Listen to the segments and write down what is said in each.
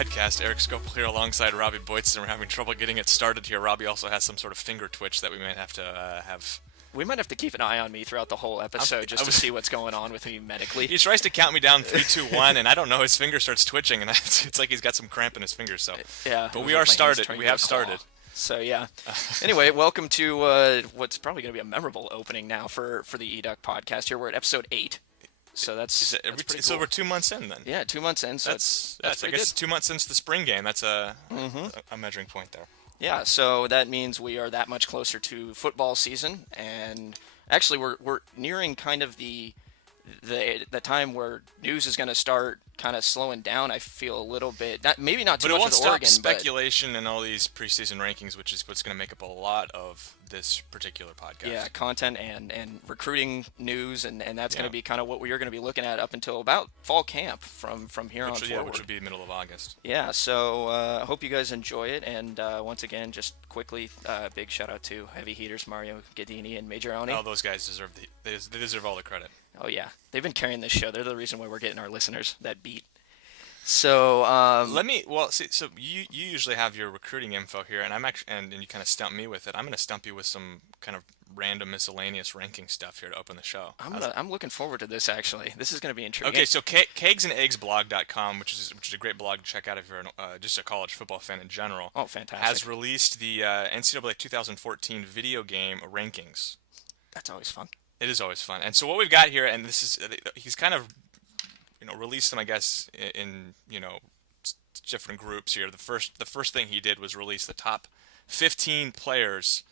podcast. Erik Scope here alongside Robby Boydstun. We're having trouble getting it started here. Robby also has some sort of finger twitch that we might have to have. We might have to keep an eye on me throughout the whole episode to see what's going on with me medically. He tries to count me down 3, 2, 1, and I don't know. His finger starts twitching, and it's like he's got some cramp in his fingers. So, yeah. But we are started. We have started. So yeah. Anyway, welcome to what's probably going to be a memorable opening now for the eDuck podcast. Here we're at episode 8. So that's pretty cool. So we're 2 months in then. Yeah, 2 months in. So that's I guess good. 2 months since the spring game. That's a measuring point there. Yeah, so that means we are that much closer to football season, and actually we're nearing kind of the time where news is going to start kind of slowing down. I feel a little bit, maybe not too much with Oregon, but it won't stop speculation and all these preseason rankings, which is what's going to make up a lot of this particular podcast. Yeah, content and recruiting news, and that's going to be kind of what we're going to be looking at up until about fall camp from here on forward. Which would be middle of August. Yeah, so I hope you guys enjoy it, and once again, just quickly, big shout out to Heavy Heaters, Mario Gadini and Major Oni. Oh, those guys deserve they deserve all the credit. Oh yeah, they've been carrying this show. They're the reason why we're getting our listeners that beat. So so you usually have your recruiting info here, and I'm actually and you kind of stump me with it. I'm going to stump you with some kind of random miscellaneous ranking stuff here to open the show. I'm looking forward to this actually. This is going to be intriguing. Okay, so kegsandeggsblog.com, which is a great blog to check out if you're just a college football fan in general. Oh, fantastic! Has released the NCAA 2014 video game rankings. That's always fun. It is always fun. And so what we've got here, and this is, he's kind of, released them, I guess, in, different groups here. The first thing he did was release the top 15 players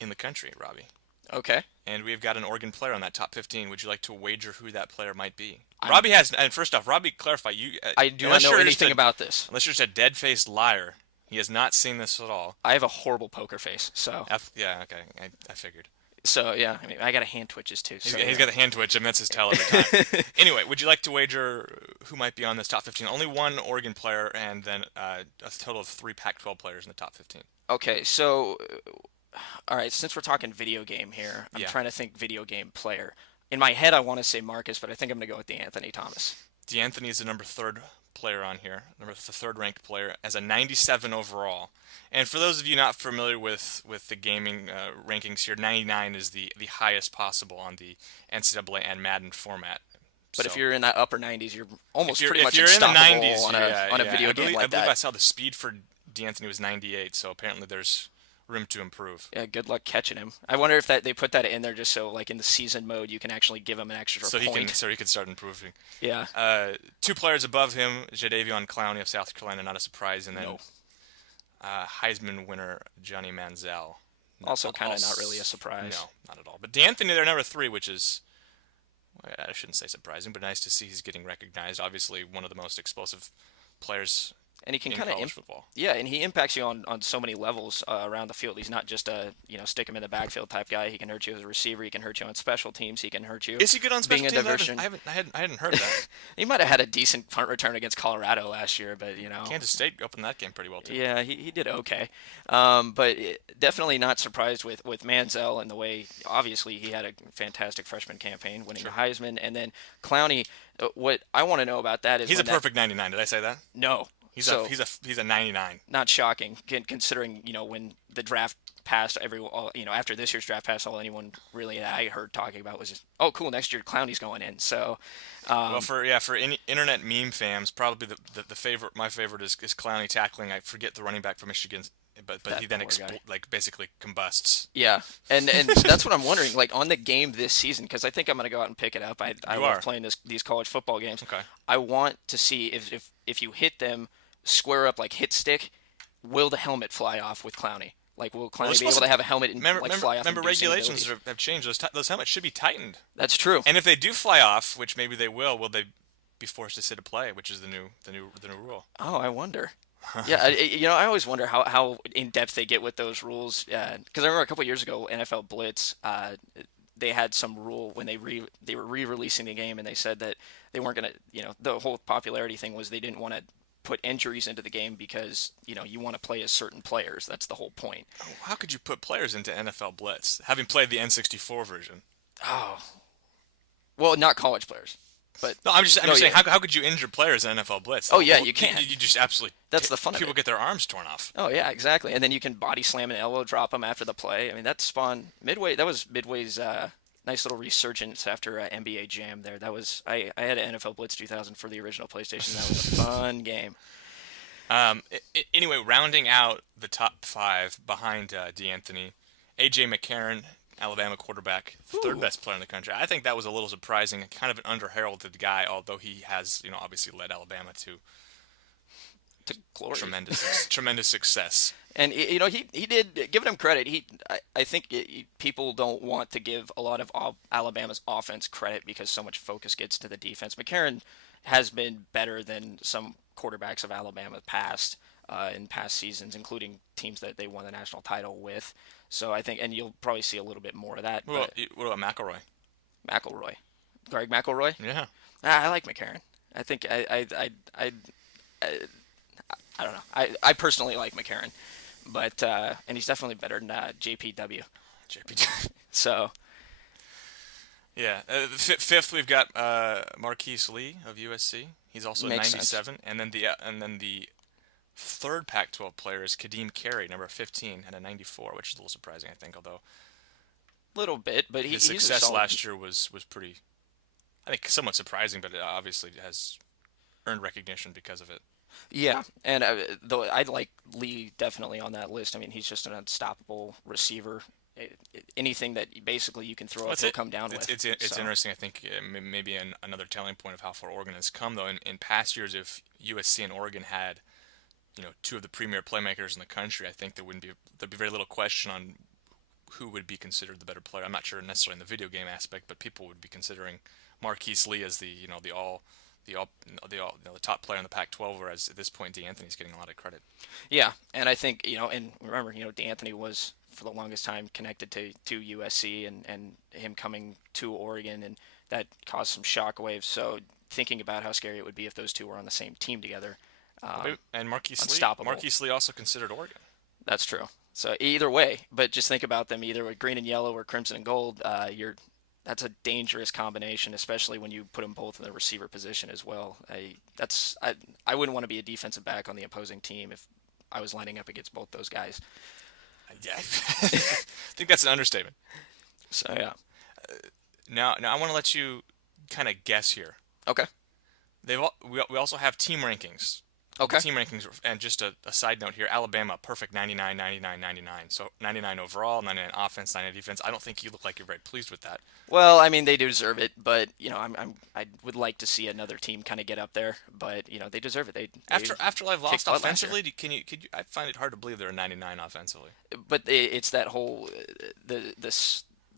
in the country, Robby. Okay. And we've got an Oregon player on that top 15. Would you like to wager who that player might be? Robby has, and first off, Robby, clarify, I do not know anything about this. Unless you're just a dead-faced liar. He has not seen this at all. I have a horrible poker face, so. Yeah, okay, I figured. So, yeah, I mean, I got a hand twitches, too. So, he's got a hand twitch, and that's his tell every time. Anyway, would you like to wager who might be on this top 15? Only one Oregon player, and then a total of 3 Pac-12 players in the top 15. Okay, so, all right, since we're talking video game here, I'm trying to think video game player. In my head, I want to say Marcus, but I think I'm going to go with DeAnthony Thomas. DeAnthony is the number 3rd player on here, the 3rd ranked player, as a 97 overall. And for those of you not familiar with the gaming rankings here, 99 is the highest possible on the NCAA and Madden format. But if you're in that upper 90s, you're almost pretty much unstoppable in the 90s, on a video game like that. I believe I saw the speed for DeAnthony was 98, so apparently there's room to improve. Yeah, good luck catching him. I wonder if they put that in there just so, like, in the season mode, you can actually give him an extra point. So he can start improving. Yeah. 2 players above him, Jadeveon Clowney of South Carolina, not a surprise, and then Heisman winner Johnny Manziel. Also kind of not really a surprise. No, not at all. But DeAnthony, they're number 3, which is, I shouldn't say surprising, but nice to see he's getting recognized. Obviously, one of the most explosive players. And he can kind of football. Yeah, and he impacts you on so many levels around the field. He's not just a stick him in the backfield type guy. He can hurt you as a receiver. He can hurt you on special teams. He can hurt you. Is he good on special teams? I hadn't heard that. He might have had a decent punt return against Colorado last year, but Kansas State opened that game pretty well too. Yeah, he did okay, but definitely not surprised with Manziel and the way. Obviously, he had a fantastic freshman campaign, winning the Heisman, and then Clowney. What I want to know about that is he's a perfect 99. Did I say that? No. He's a 99. Not shocking, considering when the draft passed. After this year's draft passed, all anyone really I heard talking about was just, oh, cool, next year Clowney's going in. So, for internet meme fans, probably the favorite. My favorite is Clowney tackling. I forget the running back from Michigan, but he then basically combusts. Yeah, and that's what I'm wondering. Like on the game this season, because I think I'm gonna go out and pick it up. I love playing these college football games. Okay. I want to see if you hit them square up like hit stick, will the helmet fly off with Clowney? Like, will Clowney be able to have a helmet and fly off? Remember, regulations have changed. Those helmets should be tightened. That's true. And if they do fly off, which maybe they will they be forced to sit a play, which is the new rule? Oh, I wonder. Yeah, I always wonder how in depth they get with those rules. Because I remember a couple years ago, NFL Blitz, they had some rule when they were re-releasing the game, and they said that they weren't gonna. The whole popularity thing was they didn't want to put injuries into the game because you want to play as certain players. That's the whole point. How could you put players into NFL Blitz, having played the N64 version? Oh, well, not college players. But No, I'm just no, saying, yeah. how could you injure players in NFL blitz? Oh yeah, you can. You just absolutely That's the fun of people it. get their arms torn off. Oh yeah, exactly. And then you can body slam and elbow drop them after the play. I mean, that spawned Midway. That was Midway's nice little resurgence after NBA Jam. There, that was I had an NFL Blitz 2000 for the original PlayStation. That was a fun game. Anyway, rounding out the top 5 behind D'Anthony, A.J. McCarron, Alabama quarterback, third Ooh. best player in the country. I think that was a little surprising, kind of an underheralded guy, although he has, obviously led Alabama to To glory. tremendous success. And he did, giving him credit. I think people don't want to give a lot of Alabama's offense credit because so much focus gets to the defense. McCarron has been better than some quarterbacks of Alabama past in past seasons, including teams that they won the national title with. So I think, and you'll probably see a little bit more of that. What about McElroy? Greg McElroy. Yeah. I like McCarron. I think I don't know. I personally like McCarron, but and he's definitely better than JPW. JP. So Yeah. Fifth, we've got Marquise Lee of USC. He's also Makes 97, and then the third Pac-12 player is Kadeem Carey, number 15, at a 94, which is a little surprising, I think. Although little bit, but his success last year was pretty, I think, somewhat surprising, but it obviously has earned recognition because of it. Yeah, and though I like Lee definitely on that list. I mean, he's just an unstoppable receiver. Anything that basically you can throw up, he'll come down with. It's So, interesting. I think maybe another telling point of how far Oregon has come, though. In past years, if USC and Oregon had, two of the premier playmakers in the country, I think there'd be very little question on who would be considered the better player. I'm not sure necessarily in the video game aspect, but people would be considering Marquise Lee as the top player in the Pac-12, whereas at this point, D'Anthony's getting a lot of credit. yeah, and I think and remember, D'Anthony was for the longest time connected to USC, and him coming to Oregon, and that caused some shockwaves. So thinking about how scary it would be if those two were on the same team together. And Unstoppable. Marquise Lee also considered Oregon. That's true. So either way, but just think about them either with green and yellow or crimson and gold. That's a dangerous combination, especially when you put them both in the receiver position as well. I wouldn't want to be a defensive back on the opposing team if I was lining up against both those guys. Yeah, I think that's an understatement. So yeah. Now I want to let you kind of guess here. Okay. We also have team rankings. Okay. Team rankings, and just a side note here, Alabama, perfect 99, 99, 99. So 99 overall, 99 offense, 99 defense. I don't think you look like you're very pleased with that. Well, I mean, they do deserve it, but I would like to see another team kind of get up there, but they deserve it. After I've lost kicked butt last offensively, could you? I find it hard to believe they're a 99 offensively. But it's that whole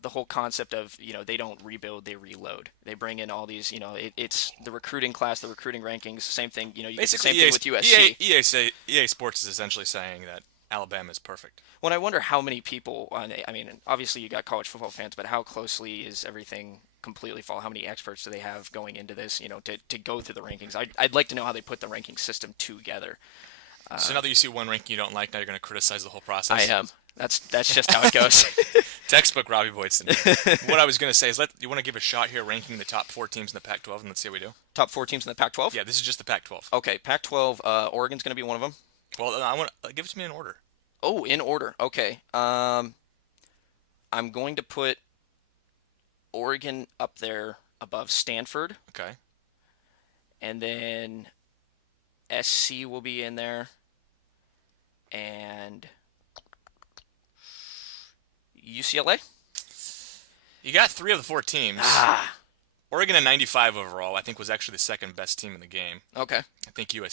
the whole concept of they don't rebuild, they reload. They bring in all these it's the recruiting class, the recruiting rankings, same thing. You get the same thing with USC. EA Sports is essentially saying that Alabama is perfect. Well, I wonder how many people I mean, obviously you got college football fans, but how closely is everything completely fall? How many experts do they have going into this? To go through the rankings. I'd like to know how they put the ranking system together. So now that you see one ranking you don't like, now you're going to criticize the whole process. I am. That's just how it goes. Textbook Robby Boydstun. What I was going to say is, you want to give a shot here ranking the top 4 teams in the Pac-12, and let's see how we do. Top 4 teams in the Pac-12? Yeah, this is just the Pac-12. Okay, Pac-12. Oregon's going to be one of them. Well, I want to give it to me in order. Oh, in order. Okay. I'm going to put Oregon up there above Stanford, Okay. and then SC will be in there, and UCLA. You got 3 of the 4 teams. Oregon at 95 overall, I think, was actually the second best team in the game. Okay. I think I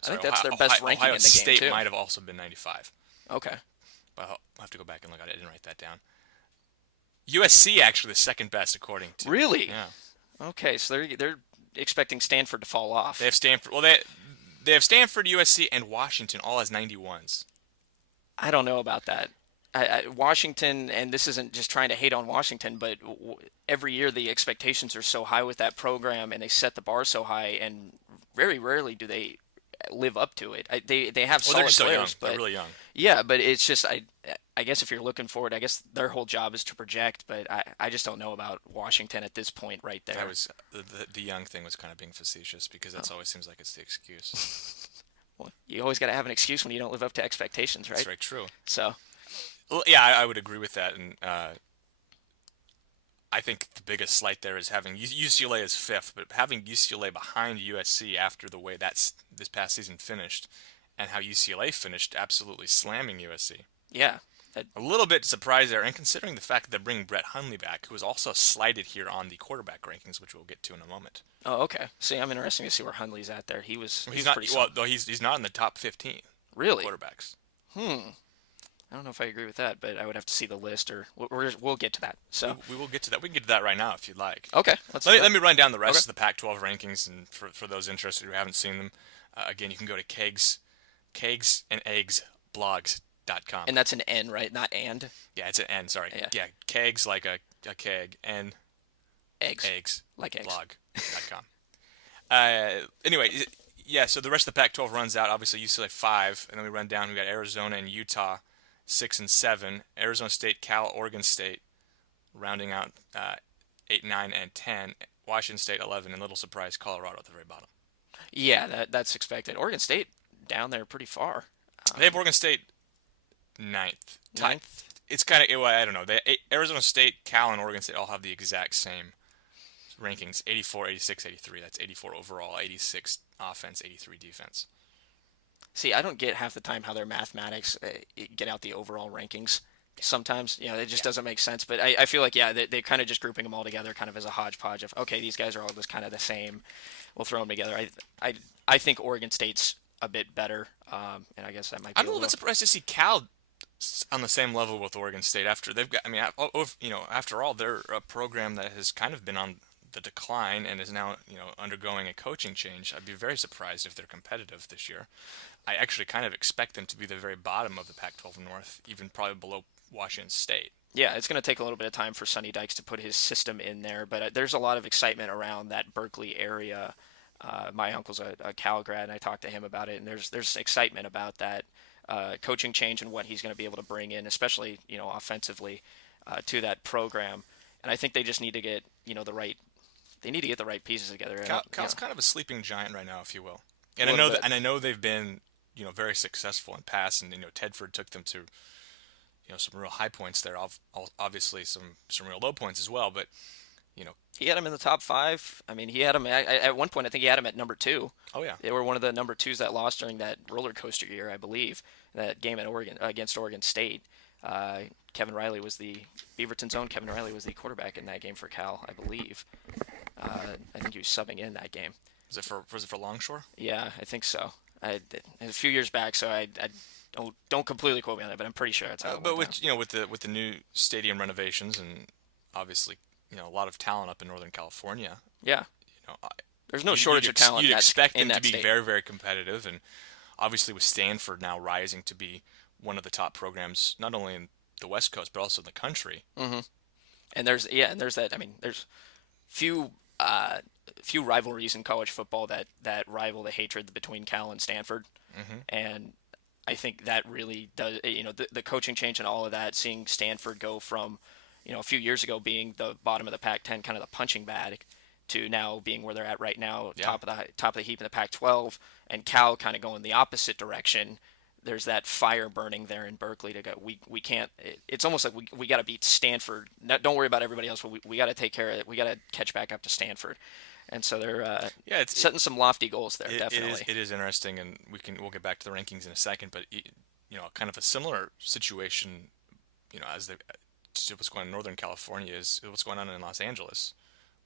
think that's their best ranking Ohio in the State game too. might have also been 95. Okay. But I'll have to go back and look at it. I didn't write that down. USC actually the second best according to. Really? Yeah. Okay, so they're expecting Stanford to fall off. They have Stanford. Well, they have Stanford, USC, and Washington all as 91s. I don't know about that. Washington, and this isn't just trying to hate on Washington, but every year the expectations are so high with that program, and they set the bar so high, and very rarely do they live up to it. They have solid they're just so players, young. but They're really young. yeah, but it's just I guess if you're looking forward, I guess their whole job is to project, but I just don't know about Washington at this point right I there. was the young thing was kind of being facetious because Oh, that's always seems like it's the excuse. well, you always got to have an excuse when you don't live up to expectations, That's right? very true. So, Well, yeah, I would agree with that, and I think the biggest slight there is having UCLA as fifth, but having UCLA behind USC after the way that's this past season finished, and how UCLA finished absolutely slamming USC. yeah. That, A little bit surprised there, and considering the fact that they're bringing Brett Hundley back, who was also slighted here on the quarterback rankings, which we'll get to in a moment. oh, okay. See, I'm interested to see where Hundley's at there. He He's was not pretty well, solid. though he's not in the top 15 Really? quarterbacks. Hmm. I don't know if I agree with that, but I would have to see the list, or we'll get to that. So, We will get to that. We can get to that right now if you'd like. okay, let's Let do me, that. let me run down the rest Okay. of the Pac-12 rankings, and for those interested who haven't seen them, again, you can go to kegsandeggsblogs.com. And that's an N, right? Not and. Yeah, it's an N, sorry. Yeah. Yeah, kegs like a keg, and Eggs. eggs, Like eggs. blog.com. Anyway, yeah, so the rest of the Pac-12 runs out. Obviously, UCLA 5, and then we run down. We got Arizona and Utah 6 and 7. Arizona State, Cal, Oregon State, rounding out 8, 9, and 10. Washington State 11, and little surprise, Colorado at the very bottom. Yeah, that's expected. Oregon State down there pretty far. They have Oregon State ninth. Ninth. It's kind of, well, I don't know. Arizona State, Cal, and Oregon State all have the exact same rankings: 84, 86, 83. That's 84 overall, 86 offense, 83 defense. See, I don't get half the time how their mathematics get out the overall rankings. Sometimes, it just doesn't make sense. But I feel like, yeah, they're kind of just grouping them all together, kind of as a hodgepodge of, okay, these guys are all just kind of the same. We'll throw them together. I think Oregon State's a bit better, and I guess that might be I'm a little bit surprised to see Cal on the same level with Oregon State after they've got. I mean, after all, they're a program that has kind of been on the decline and is now, undergoing a coaching change. I'd be very surprised if they're competitive this year. I actually kind of expect them to be the very bottom of the Pac-12 North, even probably below Washington State. Yeah, it's going to take a little bit of time for Sonny Dykes to put his system in there, but there's a lot of excitement around that Berkeley area. My uncle's a Cal grad, and I talked to him about it, and there's excitement about that coaching change and what he's going to be able to bring in, especially offensively to that program. And I think they just need to get the right they need to get the right pieces together. Cal's kind of a sleeping giant right now, if you will. A And I little know bit. and I know they've been very successful in past, and Tedford took them to some real high points there. Obviously some real low points as well, but you know He had him in the top five. I mean, he had him at one point. I think he had him at number two. oh yeah. They were one of the number twos that lost during that roller coaster year, I believe. That game at Oregon against Oregon State. Kevin Riley was the Beaverton's own Kevin Riley was the quarterback in that game for Cal, I believe. I think he was subbing in that game. Was it for Longshore? Yeah, I think so. It was a few years back, so I don't completely quote me on that, but I'm pretty sure that's how it But went with with the new stadium renovations and obviously a lot of talent up in Northern California, down. Yeah, I, there's no shortage of talent. You'd expect in them to that be state. very, very competitive, and obviously with Stanford now rising to be one of the top programs, not only in the West Coast but also in the country. And there's that. I mean, there's few few rivalries in college football that rival the hatred between Cal and Stanford, and I think that really does. The coaching change and all of that. Seeing Stanford go from a few years ago being the bottom of the Pac-10, kind of the punching bag, to now being where they're at right now, Yeah. top of the heap in the Pac-12, and Cal kind of going the opposite direction. There's that fire burning there in Berkeley to go. We can't. It's almost like we got to beat Stanford. Don't worry about everybody else, but we got to take care of it. We got to catch back up to Stanford, and so they're Yeah, it's setting some lofty goals there. it Definitely. it is interesting, and we'll get back to the rankings in a second, but kind of a similar situation, as to what's going on in Northern California is what's going on in Los Angeles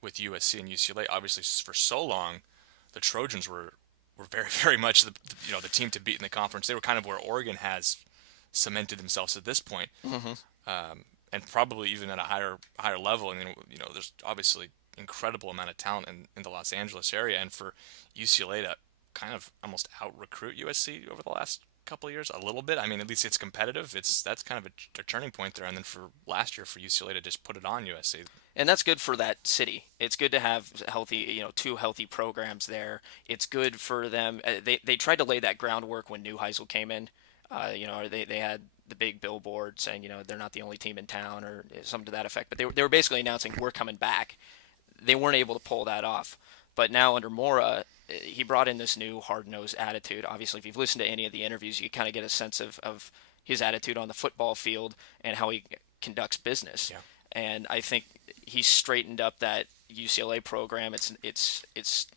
with USC and UCLA. Obviously, for so long, the Trojans were very, very much the team to beat in the conference. They were kind of where Oregon has cemented themselves at this point, and probably even at a higher level. I mean, there's obviously incredible amount of talent in the Los Angeles area, and for UCLA to kind of almost out recruit USC over the last couple of years a little bit. I mean, at least it's competitive. That's kind of a turning point there. And then for last year for UCLA to just put it on USC. And that's good for that city. It's good to have healthy, two healthy programs there. It's good for them. They tried to lay that groundwork when Neuheisel came in. They had the big billboard saying, they're not the only team in town or something to that effect. But they were basically announcing we're coming back. They weren't able to pull that off. But now under Mora, he brought in this new hard-nosed attitude. Obviously, if you've listened to any of the interviews, you kind of get a sense of his attitude on the football field and how he conducts business. Yeah. And I think he's straightened up that UCLA program. It's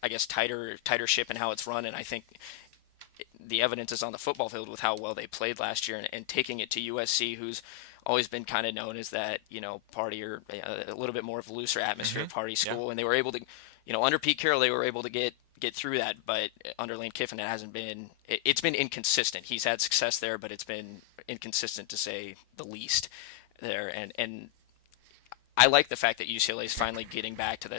I guess tighter ship in how it's run, and I think the evidence is on the football field with how well they played last year, and taking it to USC, who's always been kind of known as that, partier, a little bit more of a looser atmosphere party school. Yeah. And they were able to, under Pete Carroll, they were able to get through that. But under Lane Kiffin, it hasn't been, it's been inconsistent. He's had success there, but it's been inconsistent to say the least there. And I like the fact that UCLA is finally getting back to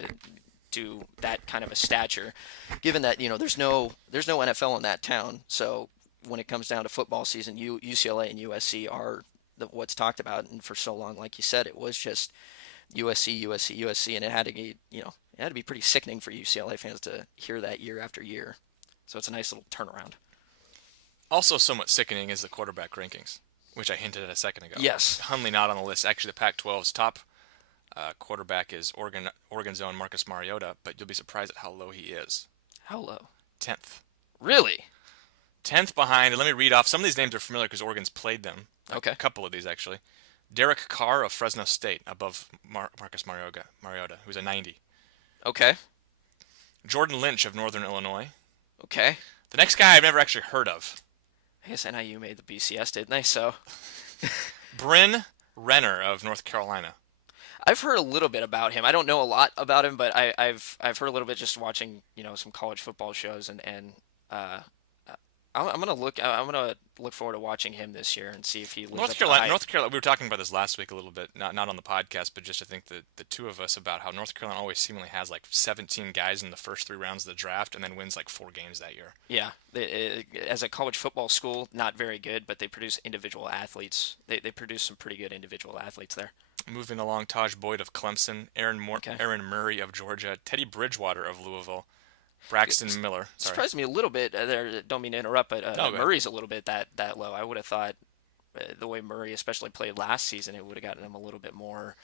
that kind of a stature, given that, there's no NFL in that town. So when it comes down to football season, UCLA and USC are what's talked about, and for so long, like you said, it was just USC, and it had to be, it had to be pretty sickening for UCLA fans to hear that year after year. So it's a nice little turnaround. Also, somewhat sickening is the quarterback rankings, which I hinted at a second ago. Yes, Hundley not on the list. Actually, the Pac-12's top quarterback is Oregon's own Marcus Mariota, but you'll be surprised at how low he is. How low? 10th. Really? 10th behind. And let me read off. Some of these names are familiar because Oregon's played them. Okay. A couple of these, actually. Derek Carr of Fresno State, above Marcus Mariota, who's a 90. Okay. Jordan Lynch of Northern Illinois. Okay. The next guy I've never actually heard of. I guess NIU made the BCS, didn't they? So. Bryn Renner of North Carolina. I've heard a little bit about him. I don't know a lot about him, but I've heard a little bit just watching, some college football shows, and I'm gonna look forward to watching him this year and see if he lives North up Carolina. to North Carolina. We were talking about this last week a little bit, not on the podcast, but just I think the two of us about how North Carolina always seemingly has like 17 guys in the first 3 rounds of the draft, and then wins like 4 games that year. Yeah, as a college football school, not very good, but they produce individual athletes. They produce some pretty good individual athletes there. Moving along, Taj Boyd of Clemson, Aaron Murray of Georgia, Teddy Bridgewater of Louisville, Braxton Miller. Sorry. Surprised me a little bit there. Don't mean to interrupt, but Murray's a little bit that low. I would have thought the way Murray especially played last season, it would have gotten him a little bit more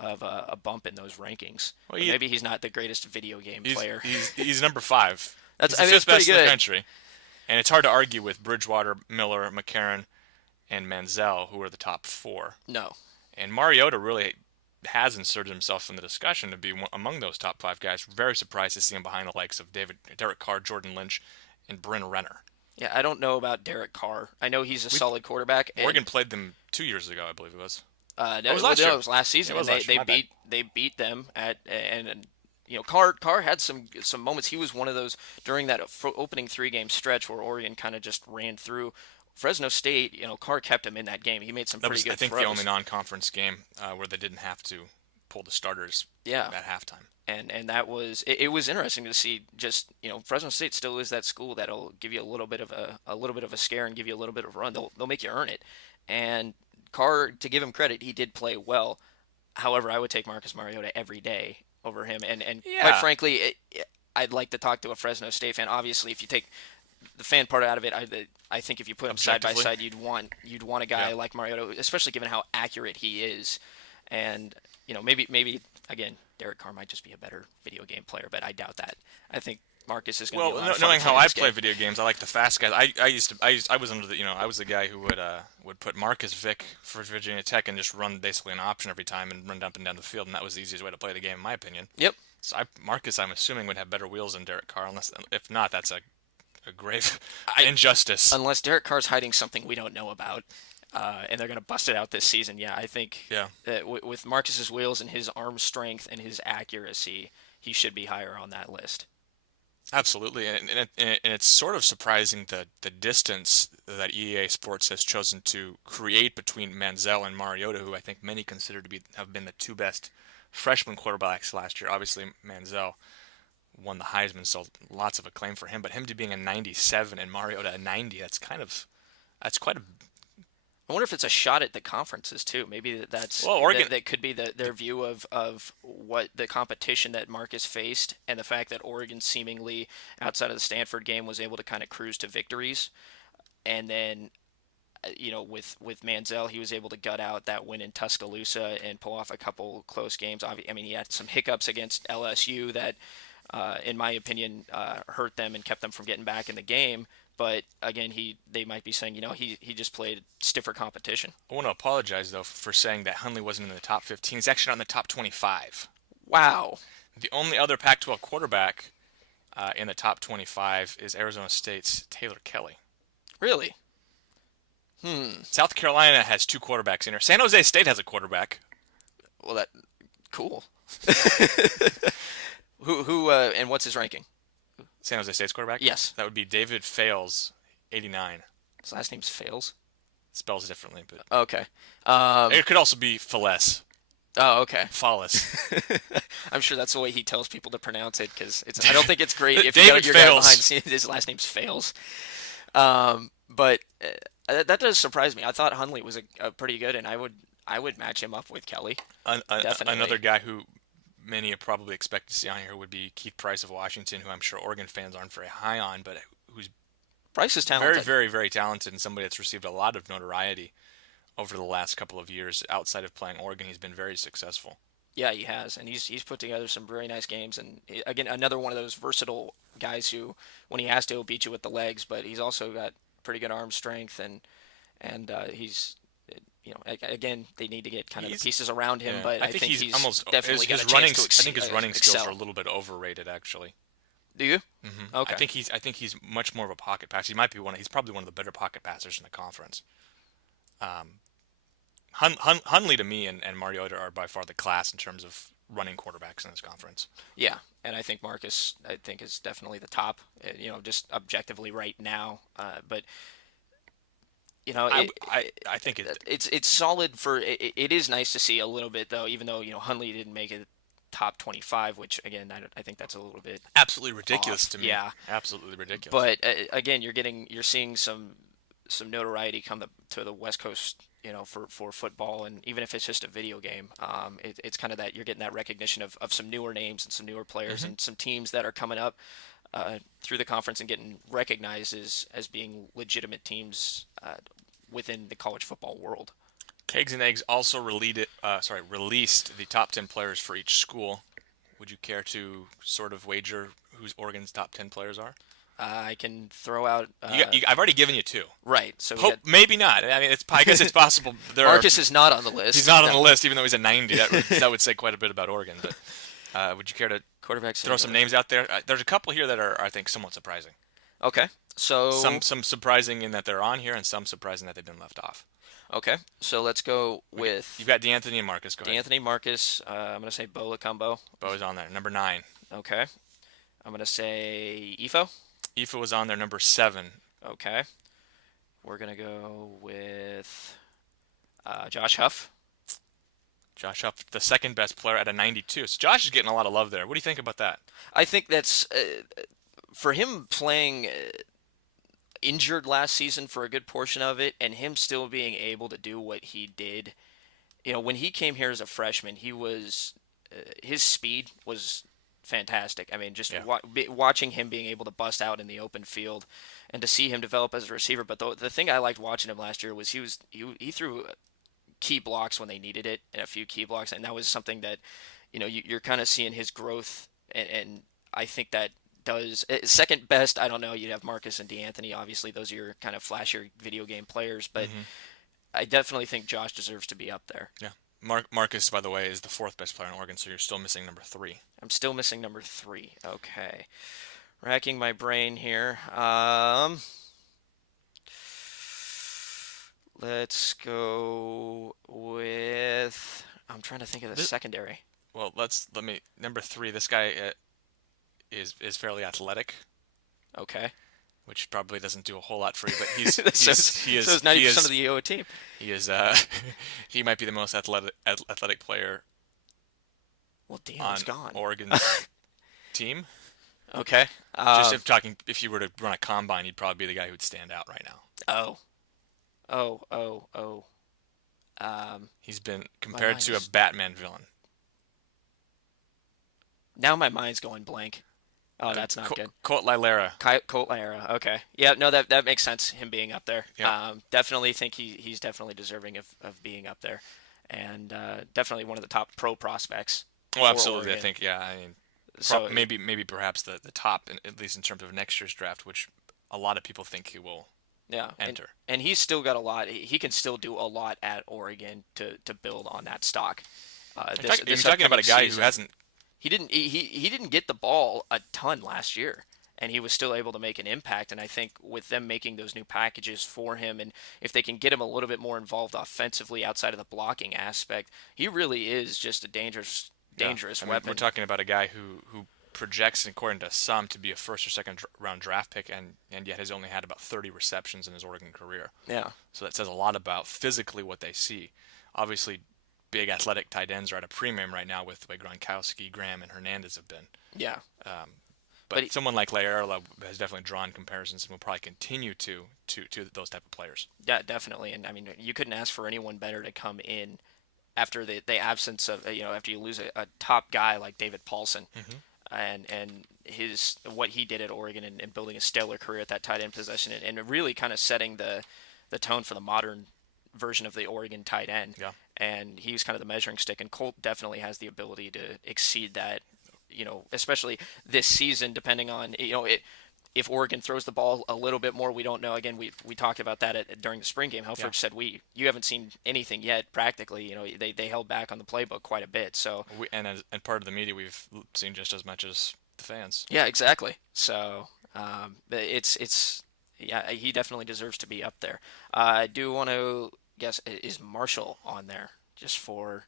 of a bump in those rankings. Well, maybe he's not the greatest video game player. He's number 5. That's the fifth best pretty good in the country, and it's hard to argue with Bridgewater, Miller, McCarron, and Manziel, who are the top 4. No. And Mariota really has inserted himself in the discussion to be among those top 5 guys. Very surprised to see him behind the likes of Derek Carr, Jordan Lynch, and Bryn Renner. Yeah, I don't know about Derek Carr. I know he's a solid quarterback. Oregon played them 2 years ago, I believe it was. It was last year. It was last season. They beat them Carr had some moments. He was one of those during that opening 3-game stretch where Oregon kind of just ran through. Fresno State, Carr kept him in that game. He made some pretty good throws. I think the only non-conference game where they didn't have to pull the starters at halftime. And that was it was interesting to see. Just Fresno State still is that school that'll give you a little bit of a scare and give you a little bit of a run. They'll make you earn it. And Carr, to give him credit, he did play well. However, I would take Marcus Mariota every day over him. And quite frankly, I'd like to talk to a Fresno State fan. Obviously, if you take the fan part out of it, I think if you put them side by side, you'd want a guy like Mariota, especially given how accurate he is. And maybe again, Derek Carr might just be a better video game player, but I doubt that. I think Marcus is going to be a lot of fun knowing how I play game. video games, I like the fast guys. I was under the I was the guy who would put Marcus Vick for Virginia Tech and just run basically an option every time and run up and down the field, and that was the easiest way to play the game in my opinion. Yep. So Marcus, I'm assuming, would have better wheels than Derek Carr, if not, that's a grave injustice. Unless Derek Carr's hiding something we don't know about, and they're going to bust it out this season. Yeah, I think that with Marcus's wheels and his arm strength and his accuracy, he should be higher on that list. Absolutely, and it's sort of surprising the distance that EA Sports has chosen to create between Manziel and Mariota, who I think many consider to have been the 2 best freshman quarterbacks last year. Obviously, Manziel won the Heisman, so lots of acclaim for him. But him to being a 97 and Mariota a 90, that's quite a. I wonder if it's a shot at the conferences too. Maybe that's Oregon. That could be their view of what the competition that Marcus faced, and the fact that Oregon seemingly outside of the Stanford game was able to kind of cruise to victories, and then with Manziel, he was able to gut out that win in Tuscaloosa and pull off a couple close games. I mean, he had some hiccups against LSU that, in my opinion, hurt them and kept them from getting back in the game. But again, they might be saying, he just played stiffer competition. I want to apologize though for saying that Hundley wasn't in the top 15. He's actually on the top 25. Wow. The only other Pac-12 quarterback in the top 25 is Arizona State's Taylor Kelly. Really? South Carolina has 2 quarterbacks in here. San Jose State has a quarterback. Well, cool. Who and what's his ranking? San Jose State's quarterback? Yes. That would be David Fales, 89. His last name's Fales? Spells differently, but okay. It could also be Fales. Oh, okay. Fales. I'm sure that's the way he tells people to pronounce it, because I don't think it's great if David your guy Fales. behind the scenes, his last name's Fales. But that does surprise me. I thought Hundley was a pretty good, and I would match him up with Kelly. Definitely. Another guy who many probably expect to see on here would be Keith Price of Washington, who I'm sure Oregon fans aren't very high on, but who's Price is talented. very, very, very talented, and somebody that's received a lot of notoriety over the last couple of years. Outside of playing Oregon, he's been very successful. Yeah, he has, and he's put together some very nice games. And again, another one of those versatile guys who, when he has to, he'll beat you with the legs, but he's also got pretty good arm strength, and he's, again, they need to get kind of the pieces around him, but I think he's almost definitely got a chance to I think his running excel. skills are a little bit overrated, actually. Do you? Mm-hmm. Okay. I think he's much more of a pocket passer. He's probably one of the better pocket passers in the conference. Hundley to me and Mariota are by far the class in terms of running quarterbacks in this conference. Yeah, and I think Marcus, is definitely the top. Just objectively right now. But I think it's solid for. It is nice to see a little bit though, even though Hundley didn't make it top 25, which again I think that's a little bit absolutely ridiculous off. To me. Yeah, absolutely ridiculous. But again, you're seeing some notoriety come to the West Coast, for football, and even if it's just a video game, it's kind of that you're getting that recognition of some newer names and some newer players, and some teams that are coming up through the conference and getting recognized as being legitimate teams within the college football world. Kegs and Eggs also released the top 10 players for each school. Would you care to sort of wager who's Oregon's top 10 players are? I can throw out. I've already given you 2. Right. So maybe not. I mean, I guess it's possible. Marcus is not on the list. He's not on the list, even though he's a 90. That would say quite a bit about Oregon. But would you care to throw some names out there? There's a couple here that are, I think, somewhat surprising. Okay. So some surprising in that they're on here, and some surprising that they've been left off. Okay. So let's go with. You've got DeAnthony and Marcus. Go ahead. DeAnthony, Marcus. I'm gonna say Bo Lacombo. Bo's on there, number 9. Okay. I'm gonna say Ifo. Ifo was on there, number 7. Okay. We're going to go with Josh Huff. Josh Huff, the second best player at a 92. So Josh is getting a lot of love there. What do you think about that? I think that's, for him playing injured last season for a good portion of it, and him still being able to do what he did. When he came here as a freshman, his speed was fantastic. I mean, just watching him being able to bust out in the open field, and to see him develop as a receiver. But the thing I liked watching him last year was he threw key blocks when they needed it, and a few key blocks, and that was something that you're kind of seeing his growth, and I think that does second best. I don't know. You'd have Marcus and DeAnthony. Obviously, those are your kind of flashier video game players, but I definitely think Josh deserves to be up there. Yeah. Marcus, by the way, is the 4th best player in Oregon, so you're still missing number 3. I'm still missing number 3. Okay. Racking my brain here. Let's go with. I'm trying to think of the secondary. Well, number 3. This guy is fairly athletic. Okay. Which probably doesn't do a whole lot for you, but he's 90% of the EOA team. He is he might be the most athletic player. Well, Dion's gone. Oregon's team. Okay. Just if you were to run a combine, he'd probably be the guy who'd stand out right now. He's been compared to a Batman villain. Now my mind's going blank. Oh, that's not good. Colt Lilera. Colt Lyra. Okay. Yeah, no, that makes sense, him being up there. Yeah. Definitely think he's definitely deserving of being up there. And definitely one of the top pro prospects Well, for absolutely. I Oregon. think, yeah. I mean, So maybe perhaps the top, at least in terms of next year's draft, which a lot of people think he will yeah, enter. and he's still got a lot. He can still do a lot at Oregon to build on that stock. You're talking about a guy who hasn't. He didn't get the ball a ton last year, and he was still able to make an impact. And I think with them making those new packages for him, and if they can get him a little bit more involved offensively outside of the blocking aspect, he really is just a dangerous I mean, weapon. we're talking about a guy who projects, according to some, to be a first or second round draft pick, and yet has only had about 30 receptions in his Oregon career. Yeah, So that says a lot about physically what they see. Obviously, big athletic tight ends are at a premium right now with the way Gronkowski, Graham, and Hernandez have been. yeah. But someone like Lairdla has definitely drawn comparisons and will probably continue to those type of players. Yeah, definitely. And I mean, you couldn't ask for anyone better to come in after the absence of after you lose a top guy like David Paulson, and his what he did at Oregon and building a stellar career at that tight end position and really kind of setting the tone for the modern version of the Oregon tight end. Yeah. And he was kind of the measuring stick, and Colt definitely has the ability to exceed that. Especially this season, depending on if Oregon throws the ball a little bit more, we don't know. Again, we talked about that during the spring game. Helfrich said you haven't seen anything yet. Practically, they held back on the playbook quite a bit. So And part of the media, we've seen just as much as the fans. yeah, exactly. So he definitely deserves to be up there. I do want to guess, is Marshall on there just for?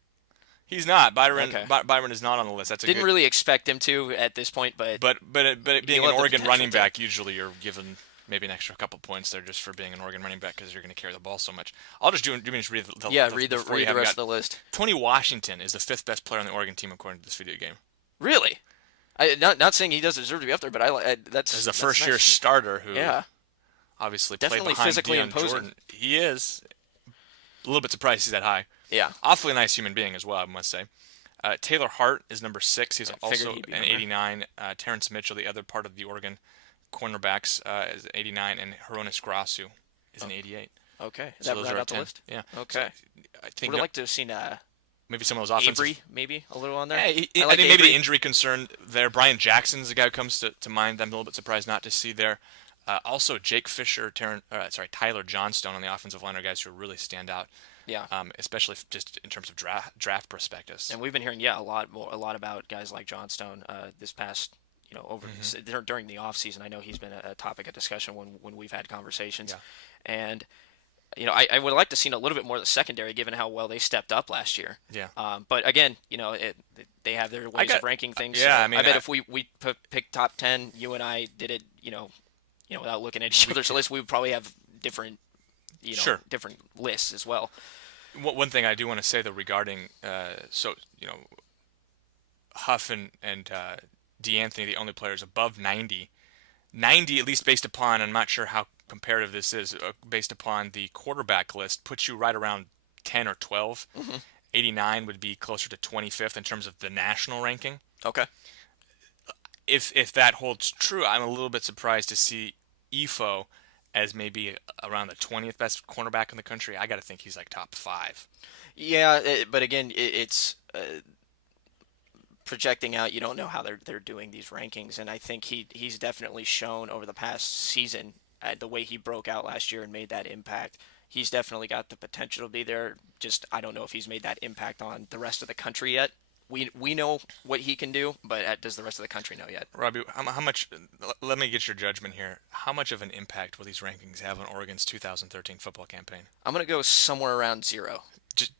He's not. Byron. Okay. Byron is not on the list. Didn't really expect him to at this point, but being an love the Oregon running potential back, usually you're given maybe an extra couple points there just for being an Oregon running back because you're going to carry the ball so much. I'll just read read the rest of the list. Tony Washington is the 5th best player on the Oregon team according to this video game. Really? Not saying he doesn't deserve to be up there, but that's As a first-year starter who obviously definitely played behind physically Deion imposing. Jordan. He is a little bit surprised he's that high. Yeah. Awfully nice human being as well, I must say. Taylor Hart is number 6. He's also he'd be an 89. Terrence Mitchell, the other part of the Oregon cornerbacks, is 89, and Hronis Grasu is an 88. Okay. Is So that those right are out the 10. list? Yeah. Okay. So I think Would have liked to have seen maybe some of those offensive. Avery maybe a little on there. Yeah, I think maybe the injury concern there. Brian Jackson's the guy who comes to mind. I'm a little bit surprised not to see there. Also, Jake Fisher, Tyler Johnstone on the offensive line are guys who really stand out. Yeah. Especially just in terms of draft prospectus. And we've been hearing a lot about guys like Johnstone this past during the off season. I know he's been a topic of discussion when we've had conversations. Yeah. And I would like to see a little bit more of the secondary, given how well they stepped up last year. Yeah. But again, they have their ways of ranking things. Yeah, so I mean, I bet if we picked top 10, you and I did it, without looking at each other's list, we would probably have different, different lists as well. One thing I do want to say though regarding Huff and DeAnthony, the only players above 90, at least based upon, I'm not sure how comparative this is, based upon the quarterback list, puts you right around 10 or 12. 89 would be closer to 25th in terms of the national ranking. Okay. If that holds true, I'm a little bit surprised to see Efo as maybe around the 20th best cornerback in the country. I got to think he's like top 5. Yeah, but again, it's projecting out. You don't know how they're doing these rankings, and I think he's definitely shown over the past season the way he broke out last year and made that impact. He's definitely got the potential to be there. Just I don't know if he's made that impact on the rest of the country yet. We know what he can do, but does the rest of the country know yet? Robbie, how much? Let me get your judgment here. How much of an impact will these rankings have on Oregon's 2013 football campaign? I'm gonna go somewhere around 0. Just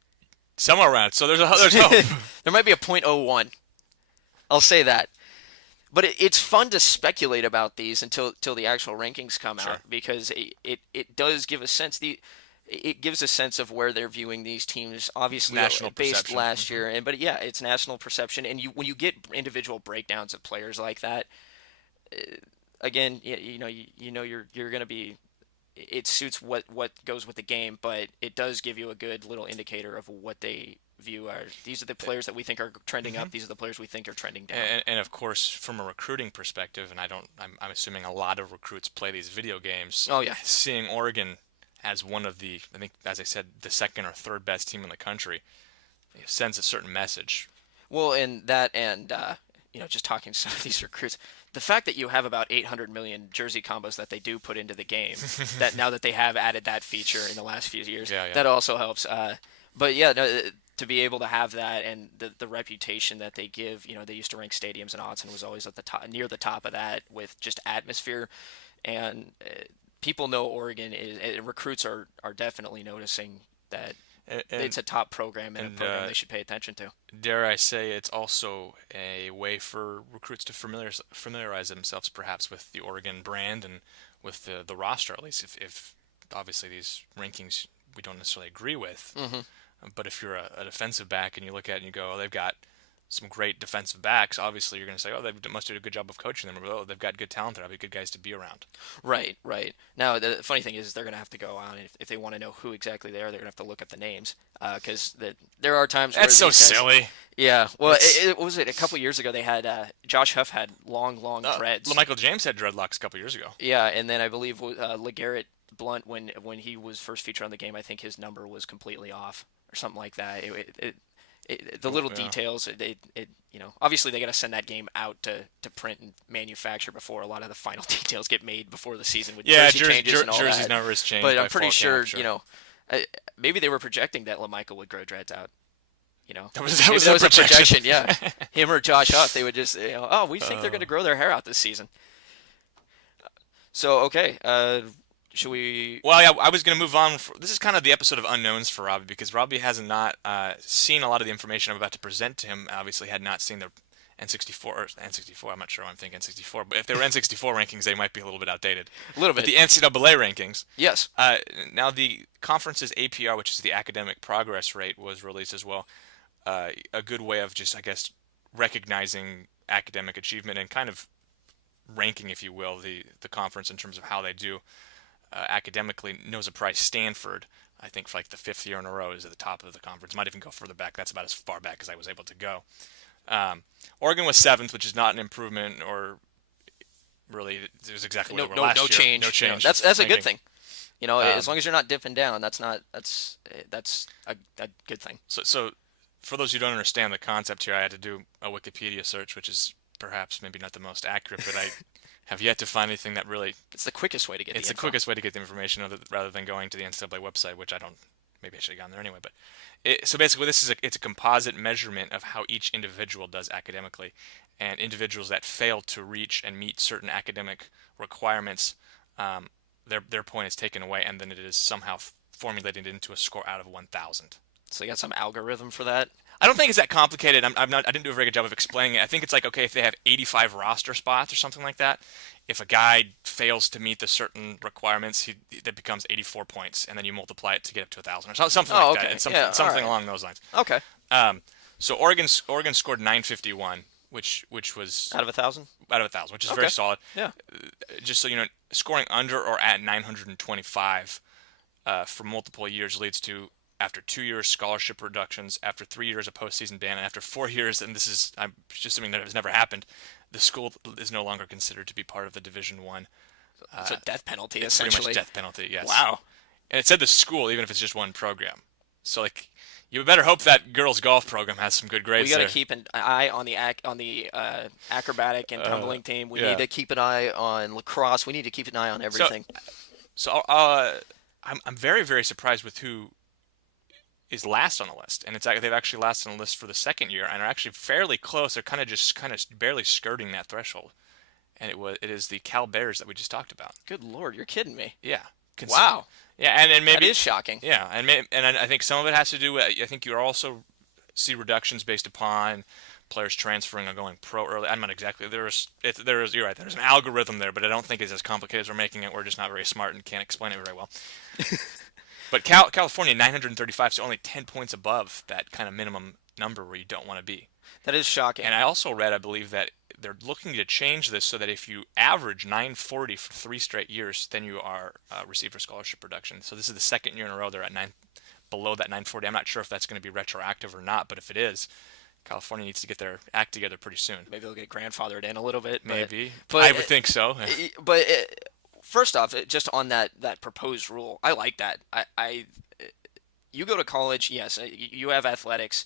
somewhere around. So there's hope. There might be a .01. I'll say that. But it's fun to speculate about these until the actual rankings come out, because it does give a sense it gives a sense of where they're viewing these teams. Obviously, national based perception. last year, it's national perception. And when you get individual breakdowns of players like that, again, you're going to be it suits what goes with the game, but it does give you a good little indicator of what they view are. These are the players that we think are trending Mm-hmm. up. These are the players we think are trending down. And of course, from a recruiting perspective, and I'm assuming a lot of recruits play these video games. Oh yeah, Seeing Oregon as one of the, I think, as I said, the second or third best team in the country, it sends a certain message. well, and that, and just talking to some of these recruits, the fact that you have about 800 million jersey combos that they do put into the game, that now that they have added that feature in the last few years, Yeah, yeah. that also helps. But yeah, no, to be able to have that and the reputation that they give, they used to rank stadiums, and Autzen was always at the top, near the top of that with just atmosphere, and people know Oregon is. Recruits are definitely noticing that And, it's a top program and a and, program they should pay attention to. dare I say, it's also a way for recruits to familiarize themselves perhaps with the Oregon brand and with the roster, at least if obviously these rankings we don't necessarily agree with. Mm-hmm. But if you're a defensive back and you look at it and you go, oh, they've got some great defensive backs, obviously you're going to say, oh, they must do a good job of coaching them. Or, oh, they've got good talent there. They'll be good guys to be around. Right, right. Now, the funny thing is they're going to have to go on, if they want to know who exactly they are, they're going to have to look up the names. Because there are times where That's so these guys, silly. yeah, well, what was it? A couple years ago, they had Josh Huff had long dreads. Michael James had dreadlocks a couple years ago. Yeah, and then I believe LeGarrette Blunt, when he was first featured on the game, I think his number was completely off or something like that. The little details, obviously they got to send that game out to print and manufacture before a lot of the final details get made before the season with jersey changes and all jersey's that. number is changed. But by I'm pretty fall sure, camp, maybe they were projecting that LaMichael would grow dreads out. That Maybe was that a was a projection. projection, yeah. Him or Josh Huff, they would just, oh, we think they're going to grow their hair out this season. So, okay, should we? Well, yeah, I was going to move on. This is kind of the episode of unknowns for Robby because Robby has not seen a lot of the information I'm about to present to him. Obviously, had not seen the N64. I'm not sure why I'm thinking N64, but if they were N64 rankings, they might be a little bit outdated. A little But bit. the NCAA rankings. Yes. Now the conference's APR, which is the academic progress rate, was released as well. A good way of just, I guess, recognizing academic achievement and kind of ranking, if you will, the conference in terms of how they do academically. Nose a prize, Stanford, I think for like the fifth year in a row, is at the top of the conference. Might even go further back. That's about as far back as I was able to go. Oregon was seventh, which is not an improvement, or really it was exactly what they were last year. Change. No change. That's a ranking. good thing. As long as you're not dipping down, that's a good thing. So for those who don't understand the concept here, I had to do a Wikipedia search, which is perhaps maybe not the most accurate, but I have yet to find anything that really. It's the quickest way to get. It's the quickest way to get the information, rather than going to the NCAA website, which I don't. Maybe I should have gone there anyway. But so basically, it's a composite measurement of how each individual does academically, and individuals that fail to reach and meet certain academic requirements, their point is taken away, and then it is somehow formulated into a score out of 1,000. So you got some algorithm for that? I don't think it's that complicated. I didn't do a very good job of explaining it. I think it's like, okay, if they have 85 roster spots or something like that, if a guy fails to meet the certain requirements, that becomes 84 points, and then you multiply it to get up to 1,000 or something like that. It's something right. along those lines. Okay. So Oregon scored 951, which was Out of 1,000? Out of 1,000, which is very solid. Yeah. Just so you know, scoring under or at 925 for multiple years leads to, after 2 years, scholarship reductions, after 3 years, a postseason ban, and after 4 years, and I'm just assuming that it has never happened, the school is no longer considered to be part of the Division I. So death penalty, It's essentially. pretty much death penalty, yes. Wow. And it said the school, even if it's just one program. So, like, you better hope that girls' golf program has some good grades We got there. to keep an eye on the acrobatic and tumbling team. We yeah. need to keep an eye on lacrosse. We need to keep an eye on everything. So I'm very, very surprised with who is last on the list, and they've actually last on the list for the second year, and are actually fairly close. They're kind of barely skirting that threshold, and it is the Cal Bears that we just talked about. Good Lord, you're kidding me. Yeah. Wow. Yeah, and maybe That is shocking. Yeah, and I think some of it has to do with, I think you also see reductions based upon players transferring or going pro early. I'm not exactly you're right. There's an algorithm there, but I don't think it's as complicated as we're making it. We're just not very smart and can't explain it very well. But California 935, so only 10 points above that kind of minimum number where you don't want to be. That is shocking. And I also read, I believe, that they're looking to change this so that if you average 940 for 3 straight years, then you are receive for scholarship production. So this is the second year in a row they're at below that 940. I'm not sure if that's going to be retroactive or not, but if it is, California needs to get their act together pretty soon. Maybe they'll get grandfathered in a little bit. Maybe, but I would think so. But first off, just on that proposed rule, I like that. You go to college, yes, you have athletics,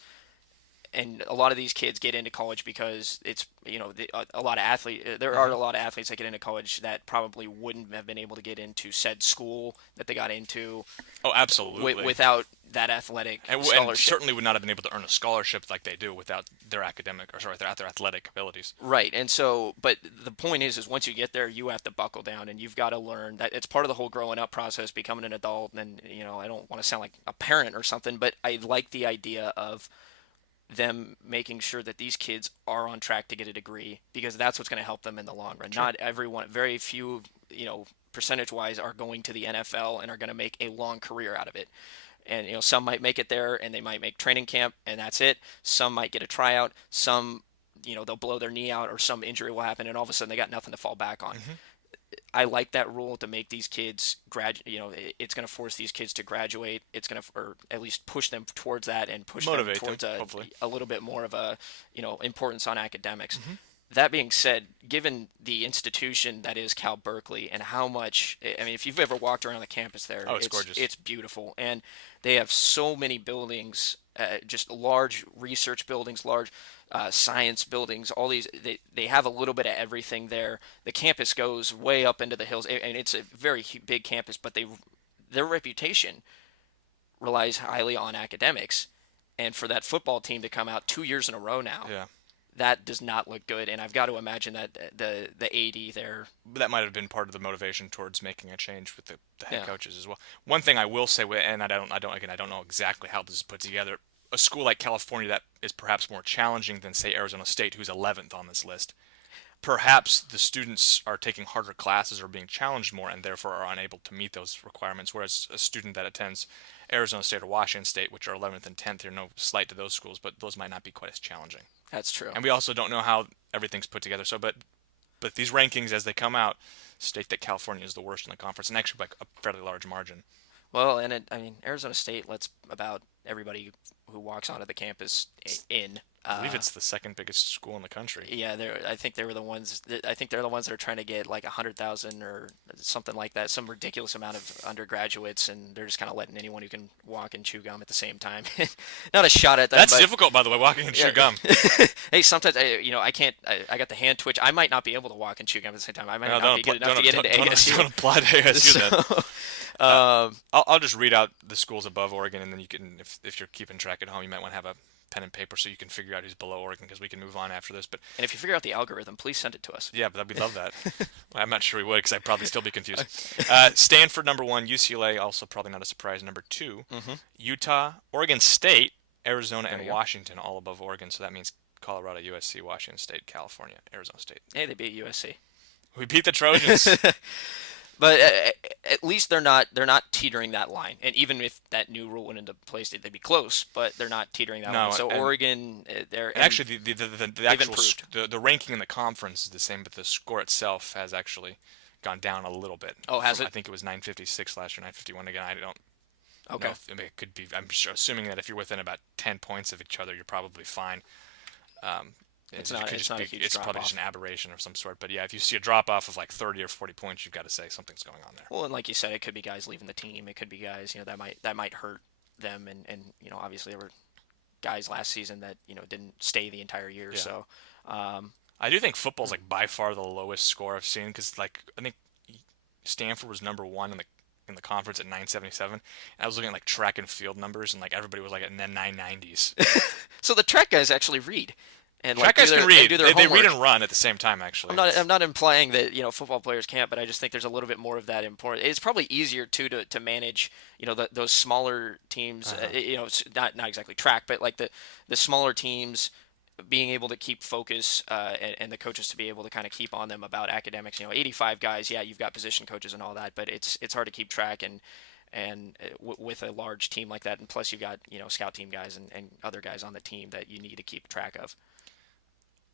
and a lot of these kids get into college because it's a lot of there are a lot of athletes that get into college that probably wouldn't have been able to get into said school that they got into. Oh, absolutely. Without that athletic scholarship. And certainly would not have been able to earn a scholarship like they do without their their athletic abilities. Right. And so, but the point is once you get there, you have to buckle down and you've got to learn that it's part of the whole growing up process, becoming an adult. And, I don't want to sound like a parent or something, but I like the idea of them making sure that these kids are on track to get a degree, because that's what's going to help them in the long run. Sure. Not everyone, very few, percentage-wise are going to the NFL and are going to make a long career out of it. And, some might make it there and they might make training camp and that's it. Some might get a tryout. Some, they'll blow their knee out or some injury will happen and all of a sudden they got nothing to fall back on. Mm-hmm. I like that rule to make these kids it's going to force these kids to graduate. It's going to, or at least push them towards that and push motivate them towards them, a little bit more of a, importance on academics. Mm-hmm. That being said, given the institution that is Cal Berkeley and how much, if you've ever walked around the campus there, it's gorgeous. It's beautiful. And they have so many buildings, just large research buildings, large science buildings, all these, they have a little bit of everything there. The campus goes way up into the hills, and it's a very big campus, but their reputation relies highly on academics. And for that football team to come out 2 years in a row now, that does not look good. And I've got to imagine that the AD there, that might have been part of the motivation towards making a change with the head coaches as well. One thing I will say, and I don't know exactly how this is put together. A school like California that is perhaps more challenging than, say, Arizona State, who's 11th on this list. Perhaps the students are taking harder classes or being challenged more and therefore are unable to meet those requirements, whereas a student that attends Arizona State or Washington State, which are 11th and 10th, here, no slight to those schools, but those might not be quite as challenging. That's true. And we also don't know how everything's put together. So, but these rankings, as they come out, state that California is the worst in the conference, and actually by a fairly large margin. Well, and Arizona State lets about everybody who walks onto the campus in. I believe it's the second biggest school in the country. Yeah, I think they're the ones that are trying to get like 100,000 or something like that, some ridiculous amount of undergraduates, and they're just kind of letting anyone who can walk and chew gum at the same time. Not a shot at them. That's difficult, by the way, walking and chew gum. Hey, sometimes I can't. I got the hand twitch. I might not be able to walk and chew gum at the same time. I might not be good enough to get into ASU. Don't apply to ASU then. I'll just read out the schools above Oregon, and then you can, if you're keeping track at home, you might want to have a pen and paper so you can figure out who's below Oregon, because we can move on after this. And if you figure out the algorithm, please send it to us. Yeah, but we'd love that. Well, I'm not sure we would, because I'd probably still be confused. Stanford number 1, UCLA also probably not a surprise number 2, Utah, Oregon State, Arizona, and Washington all above Oregon. So that means Colorado, USC, Washington State, California, Arizona State. Hey, they beat USC. We beat the Trojans. But at least they're not teetering that line. And even if that new rule went into place, they'd be close. But they're not teetering that line. So Oregon, they're actually the actual the ranking in the conference is the same, but the score itself has actually gone down a little bit. Oh, has it? I think it was 956 last year, 951 again. I don't. Okay. Know it could be. I'm sure, assuming that if you're within about 10 points of each other, you're probably fine. It's not a huge It's probably just an aberration of some sort. But yeah, if you see a drop off of like 30 or 40 points, you've got to say something's going on there. Well, and like you said, it could be guys leaving the team. It could be guys, that might hurt them. And obviously there were guys last season that didn't stay the entire year. Yeah. So I do think football's like by far the lowest score I've seen, because like I think Stanford was number 1 in the conference at 977. And I was looking at like track and field numbers, and like everybody was like at 990s. So the track guys actually read. And track guys can read. They read and run at the same time, actually. I'm not implying that football players can't, but I just think there's a little bit more of that important. It's probably easier too to manage those smaller teams. Not exactly track, but like the smaller teams being able to keep focus and the coaches to be able to kind of keep on them about academics. 85 guys, yeah, you've got position coaches and all that, but it's hard to keep track and with a large team like that, and plus you've got scout team guys and other guys on the team that you need to keep track of.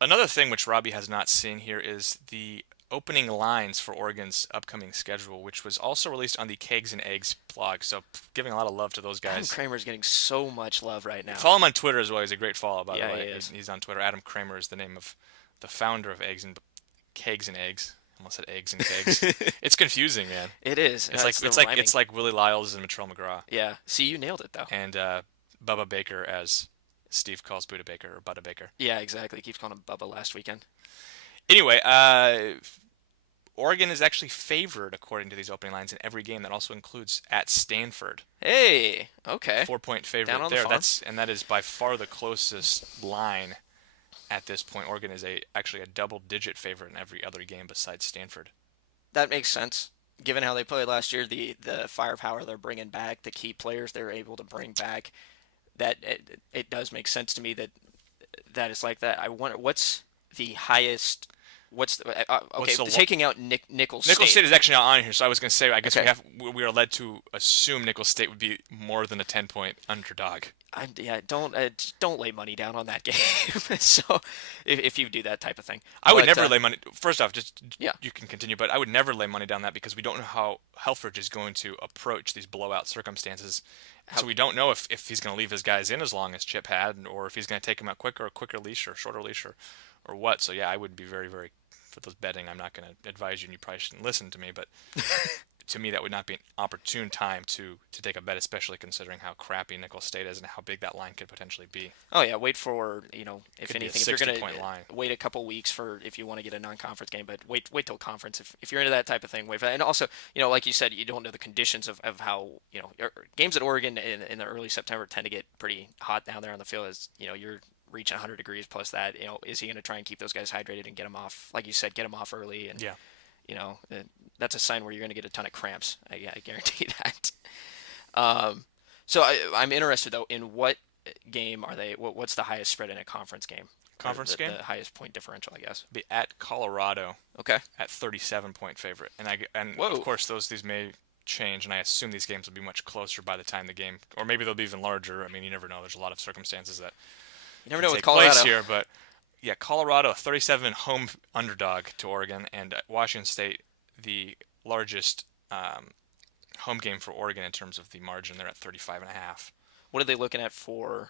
Another thing which Robbie has not seen here is the opening lines for Oregon's upcoming schedule, which was also released on the Kegs and Eggs blog. So giving a lot of love to those Adam guys. Kramer's getting so much love right now. Follow him on Twitter as well. He's a great follow, by the Yeah, he way. is. He's on Twitter. Adam Kramer is the name of the founder of Eggs and Kegs and Eggs. I almost said Eggs and Kegs. It's confusing, man. It is. It's like Willie Lyles and Latrell McGraw. Yeah. See, you nailed it though. And Bubba Baker, as Steve calls Buda Baker, or Buda Baker. Yeah, exactly. He keeps calling him Bubba last weekend. Anyway, Oregon is actually favored according to these opening lines in every game. That also includes at Stanford. Hey, okay. 4-point favorite Down on the there. farm. That is by far the closest line at this point. Oregon is actually a double-digit favorite in every other game besides Stanford. That makes sense. Given how they played last year, the firepower they're bringing back, the key players they're able to bring back, that it does make sense to me that it's like that. I wonder what's the highest. What's the, okay? Taking out Nicholls Nicholls State State is actually not on here, so I was going to say I guess okay. we are led to assume Nicholls State would be more than a 10-point underdog. Don't lay money down on that game. So if you do that type of thing, I would never lay money. First off, yeah, you can continue, but I would never lay money down that because we don't know how Helfrich is going to approach these blowout circumstances. So we don't know if he's going to leave his guys in as long as Chip had, or if he's going to take them out quicker, or quicker leash, or shorter leash, or what. So yeah, I would be very, very for those betting. I'm not going to advise you, and you probably shouldn't listen to me, but to me that would not be an opportune time to take a bet, especially considering how crappy Nicholls State is and how big that line could potentially be. Oh yeah, wait for if could anything, be a if you're 60-point line. Wait a couple weeks for if you want to get a non-conference game, but wait till conference if you're into that type of thing. Wait for that. And also like you said, you don't know the conditions of how games at Oregon in the early September tend to get pretty hot down there on the field as you're reaching 100 degrees plus that. Is he going to try and keep those guys hydrated and get them off, like you said, get them off early? And yeah, that's a sign where you're going to get a ton of cramps. I guarantee that. So I'm interested though in what game are they? What's the highest spread in a conference game? Conference game? The highest point differential, I guess. Be at Colorado. Okay. At 37-point favorite, and Whoa. Of course these may change, and I assume these games will be much closer by the time the game, or maybe they'll be even larger. I mean, you never know. There's a lot of circumstances that you never know with take Colorado place here, but yeah, Colorado, a 37 home underdog to Oregon, and Washington State, the largest home game for Oregon in terms of the margin. They're at 35.5. What are they looking at for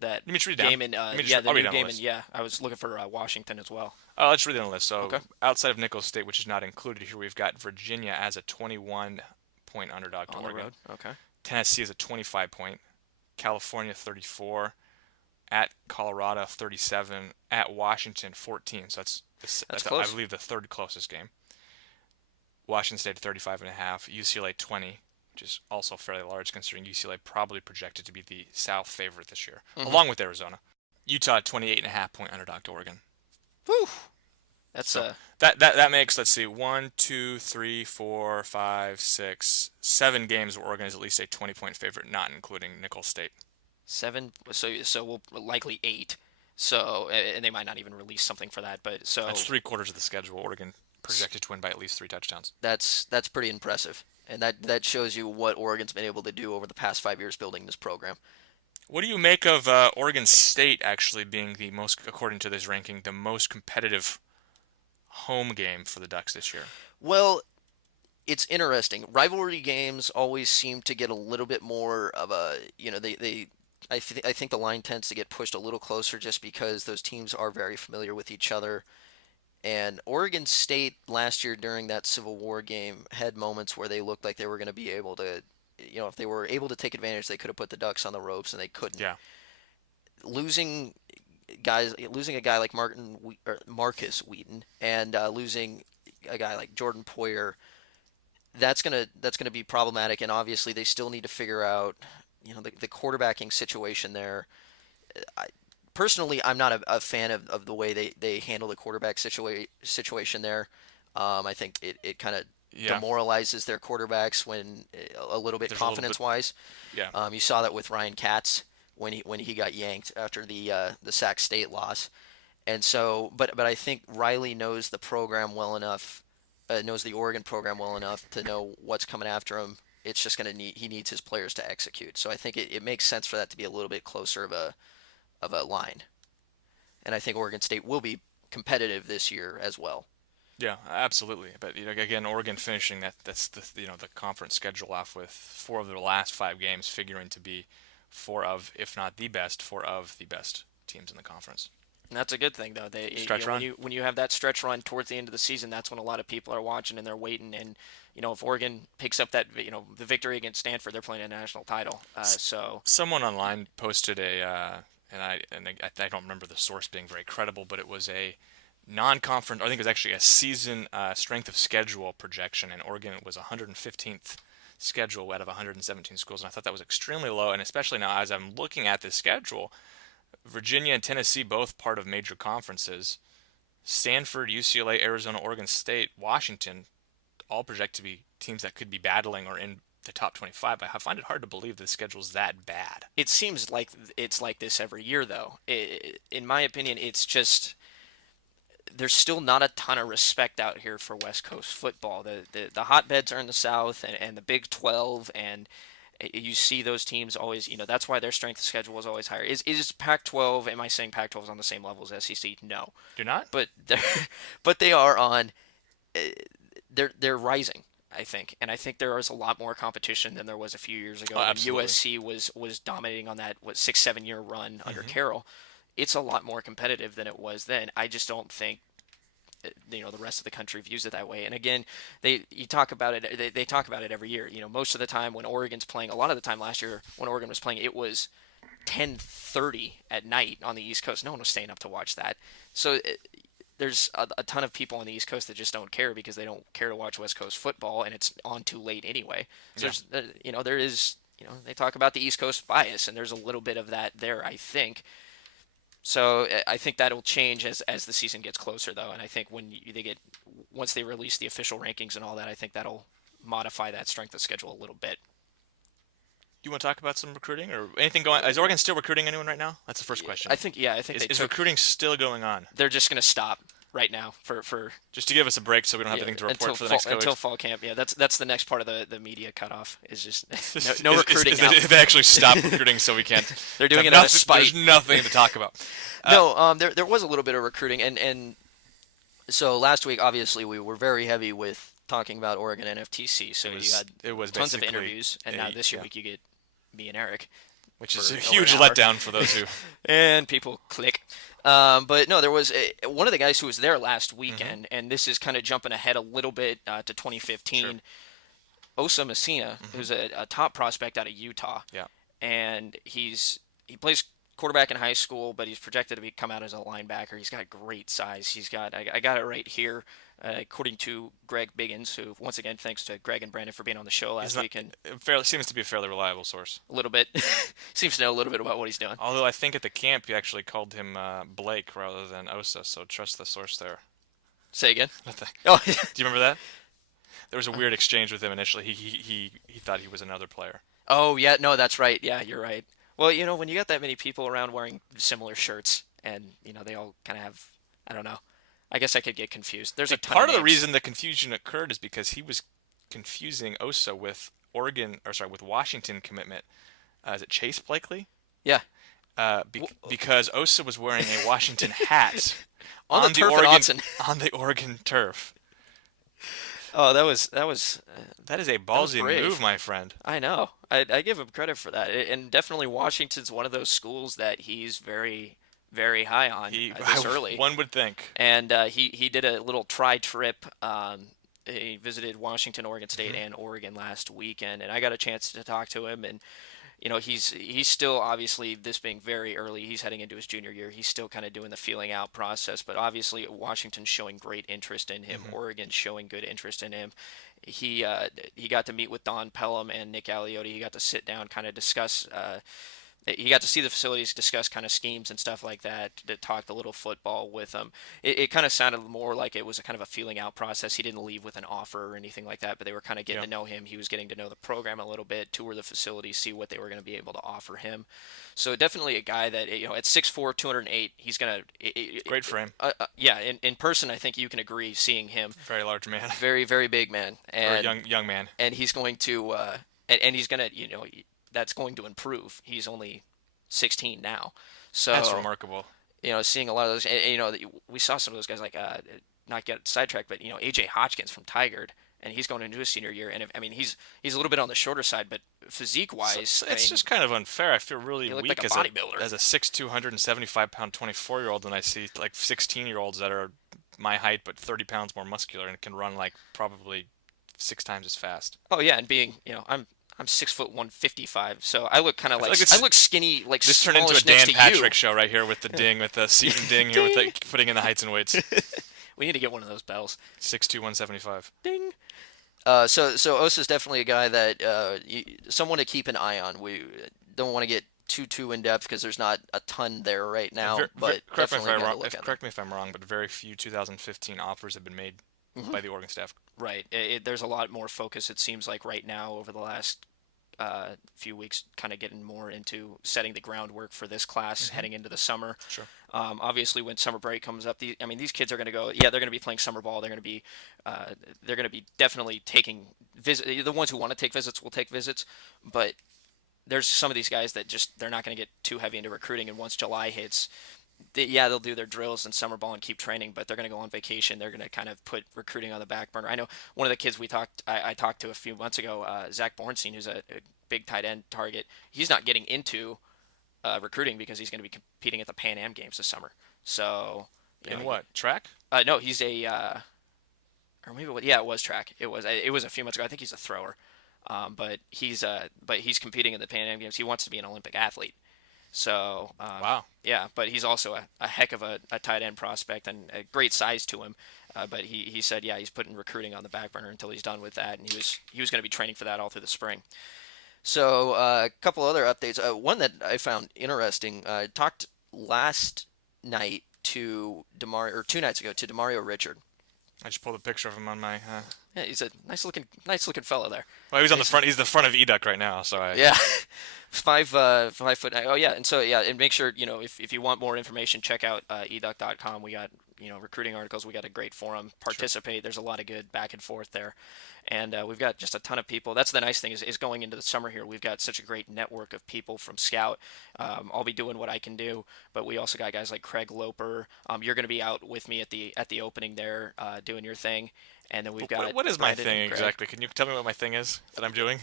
that Let me just read game? Down. The new game, and I was looking for Washington as well. Let's read down the list. So okay. Outside of Nicholls State, which is not included here, we've got Virginia as a 21-point underdog to On Oregon. The road. Okay. Tennessee is a 25-point. California 34. At Colorado 37. At Washington 14. So that's close. I believe the third closest game. Washington State 35.5. UCLA 20, which is also fairly large considering UCLA probably projected to be the South favorite this year, along with Arizona. Utah 28.5-point underdog to Oregon. Whew. That's so that makes, let's see, 1, 2, 3, 4, 5, 6, 7 games where Oregon is at least a 20-point favorite, not including Nicholls State. 7. So we'll likely 8. So and they might not even release something for that, but so that's 3/4 of the schedule. Oregon projected to win by at least 3 touchdowns. That's pretty impressive, and that shows you what Oregon's been able to do over the past 5 years building this program. What do you make of Oregon State actually being the most, according to this ranking, the most competitive home game for the Ducks this year? Well, it's interesting. Rivalry games always seem to get a little bit more of a, I think the line tends to get pushed a little closer just because those teams are very familiar with each other. And Oregon State last year during that Civil War game had moments where they looked like they were going to be able to, if they were able to take advantage, they could have put the Ducks on the ropes, and they couldn't. Yeah. Losing a guy like Marcus Wheaton, and losing a guy like Jordan Poyer, that's gonna be problematic. And obviously, they still need to figure out, the quarterbacking situation there. Personally, I'm not a fan of the way they handle the quarterback situation there. I think it kind of demoralizes their quarterbacks when a little bit confidence-wise. Yeah. You saw that with Ryan Katz when he got yanked after the Sac State loss, and so but I think Riley knows the program well enough, knows the Oregon program well enough to know what's coming after him. It's just he needs his players to execute. So I think it makes sense for that to be a little bit closer of a line, and I think Oregon State will be competitive this year as well. Yeah, absolutely. But again, Oregon finishing that's the the conference schedule off with 4 of their last 5 games figuring to be four of the best teams in the conference. And that's a good thing, though. Stretch run. When you have that stretch run towards the end of the season, that's when a lot of people are watching and they're waiting. And if Oregon picks up that the victory against Stanford, they're playing a national title. So someone online posted I don't remember the source being very credible, but it was a non-conference. I think it was actually a season strength of schedule projection, and Oregon was 115th schedule out of 117 schools, and I thought that was extremely low. And especially now, as I'm looking at this schedule, Virginia and Tennessee both part of major conferences. Stanford, UCLA, Arizona, Oregon State, Washington, all project to be teams that could be battling or in the top 25. I find it hard to believe the schedule's that bad. it seems like it's like this every year, though. In my opinion, it's just there's still not a ton of respect out here for West Coast football. The hotbeds are in the South and the Big 12, and you see those teams always, that's why their strength of schedule is always higher. Is Pac-12, am I saying Pac-12 is on the same level as SEC? No. Do not? But they are on, they're rising, I think. And I think there is a lot more competition than there was a few years ago. Oh, absolutely. USC was dominating on that, 6-7 year run under Carroll. It's a lot more competitive than it was then. I just don't think the rest of the country views it that way. And again, they talk about it every year. Most of the time when Oregon's playing, a lot of the time last year when Oregon was playing, it was 10:30 at night on the East Coast. No one was staying up to watch that. So there's a ton of people on the East Coast that just don't care because they don't care to watch West Coast football, and it's on too late anyway. So there is they talk about the East Coast bias, and there's a little bit of that there, I think. So I think that'll change as the season gets closer, though. And I think once they release the official rankings and all that, I think that'll modify that strength of schedule a little bit. You want to talk about some recruiting or anything going on? Is Oregon still recruiting anyone right now? That's the first question. I think is recruiting still going on? They're just going to stop right now for just to give us a break so we don't have anything to report for the next couple until weeks. fall camp. Yeah, that's the next part of the media cutoff is just no recruiting now. They actually stop recruiting so we can't. They're doing it out of spite. There's nothing to talk about. There was a little bit of recruiting, and so last week obviously we were very heavy with talking about Oregon and FTC. So you had tons of interviews, and now this week you get me and Eric, which is a huge letdown for those who and people click. But no, there was one of the guys who was there last weekend, and this is kind of jumping ahead a little bit to 2015. Sure. Osa Messina, who's a top prospect out of Utah. Yeah. And he plays quarterback in high school, but he's projected to come out as a linebacker. He's got great size. I got it right here, according to Greg Biggins, who, once again, thanks to Greg and Brandon for being on the show last week. And seems to be a fairly reliable source. A little bit. Seems to know a little bit about what he's doing. Although I think at the camp you actually called him Blake rather than Osa, so trust the source there. Say again? Nothing. Oh, do you remember that? There was a weird exchange with him initially. He thought he was another player. Oh, yeah. No, that's right. Yeah, you're right. Well, when you got that many people around wearing similar shirts and, they all kind of have, I don't know. I guess I could get confused. There's a ton part of the reason the confusion occurred is because he was confusing Osa with with Washington commitment. Is it Chase Blakely? Yeah. Because Osa was wearing a Washington hat on the Oregon turf. Oh, that is a ballsy move, my friend. I know. I give him credit for that, and definitely Washington's one of those schools that he's very, very high on this early. One would think. And he did a little trip. He visited Washington, Oregon State, and Oregon last weekend, and I got a chance to talk to him. And he's still, obviously, this being very early, he's heading into his junior year. He's still kind of doing the feeling out process, but obviously Washington's showing great interest in him. Oregon's showing good interest in him. He got to meet with Don Pelham and Nick Aliotti. He got to sit down, kind of discuss. He got to see the facilities, discuss kind of schemes and stuff like that, to talk a little football with them. It kind of sounded more like it was a kind of a feeling out process. He didn't leave with an offer or anything like that, but they were kind of getting to know him. He was getting to know the program a little bit, tour the facilities, see what they were going to be able to offer him. So definitely a guy that, at 6'4", 208, he's going to... Great frame. Yeah, in person, I think you can agree seeing him. Very large man. Very, very big man. And, or young man. And he's going to... and he's going to, that's going to improve. He's only 16 now. So that's remarkable. seeing a lot of those, and we saw some of those guys like not get sidetracked, but AJ Hodgkins from Tigard, and he's going into his senior year, and he's a little bit on the shorter side, but physique wise, so it's just kind of unfair. I feel really he looked weak like a bodybuilder. as a 6'2", 175-pound 24-year-old, and I see like 16-year-olds that are my height but 30 pounds more muscular and can run like probably 6 times as fast. Oh yeah, and being I'm 6 foot 155, so I look kind of like I look skinny, like this turned into a Dan Patrick show right here with the ding, with the Seton ding here, with the putting in the heights and weights. We need to get one of those bells. 6'2", 175. Ding. So Osa's definitely a guy that someone to keep an eye on. We don't want to get too in depth because there's not a ton there right now. But correct me if I'm wrong, but very few 2015 offers have been made by the Oregon staff. Right. There's a lot more focus, it seems like, right now over the last few weeks, kind of getting more into setting the groundwork for this class heading into the summer. Sure. Obviously, when summer break comes up, these kids are going to go. Yeah, they're going to be playing summer ball. They're going to be definitely taking visit. The ones who want to take visits will take visits, but there's some of these guys that just they're not going to get too heavy into recruiting. And once July hits, they'll do their drills and summer ball and keep training, but they're going to go on vacation. They're going to kind of put recruiting on the back burner. I know one of the kids I talked to a few months ago, Zach Bornstein, who's a big tight end target. He's not getting into recruiting because he's going to be competing at the Pan Am Games this summer. So what, track? No, he's a or maybe it was track. It was a few months ago. I think he's a thrower, but he's competing in the Pan Am Games. He wants to be an Olympic athlete. So wow. Yeah, but he's also a heck of a tight end prospect and a great size to him. But he said, he's putting recruiting on the back burner until he's done with that, and he was going to be training for that all through the spring. So a couple other updates. One that I found interesting. I talked last night to Demario, or 2 nights ago to Demario Richard. I just pulled a picture of him on my. Yeah, he's a nice looking fellow there. Well, he's on the front. He's the front of eDuck right now. So yeah, 5 foot. Oh yeah, and so and make sure if you want more information, check out eDuck.com. We got recruiting articles. We got a great forum. Participate. Sure. There's a lot of good back and forth there, and we've got just a ton of people. That's the nice thing is going into the summer here. We've got such a great network of people from Scout. I'll be doing what I can do, but we also got guys like Craig Loper. You're going to be out with me at the opening there, doing your thing. And then we've got. What is my thing exactly? Can you tell me what my thing is that I'm doing?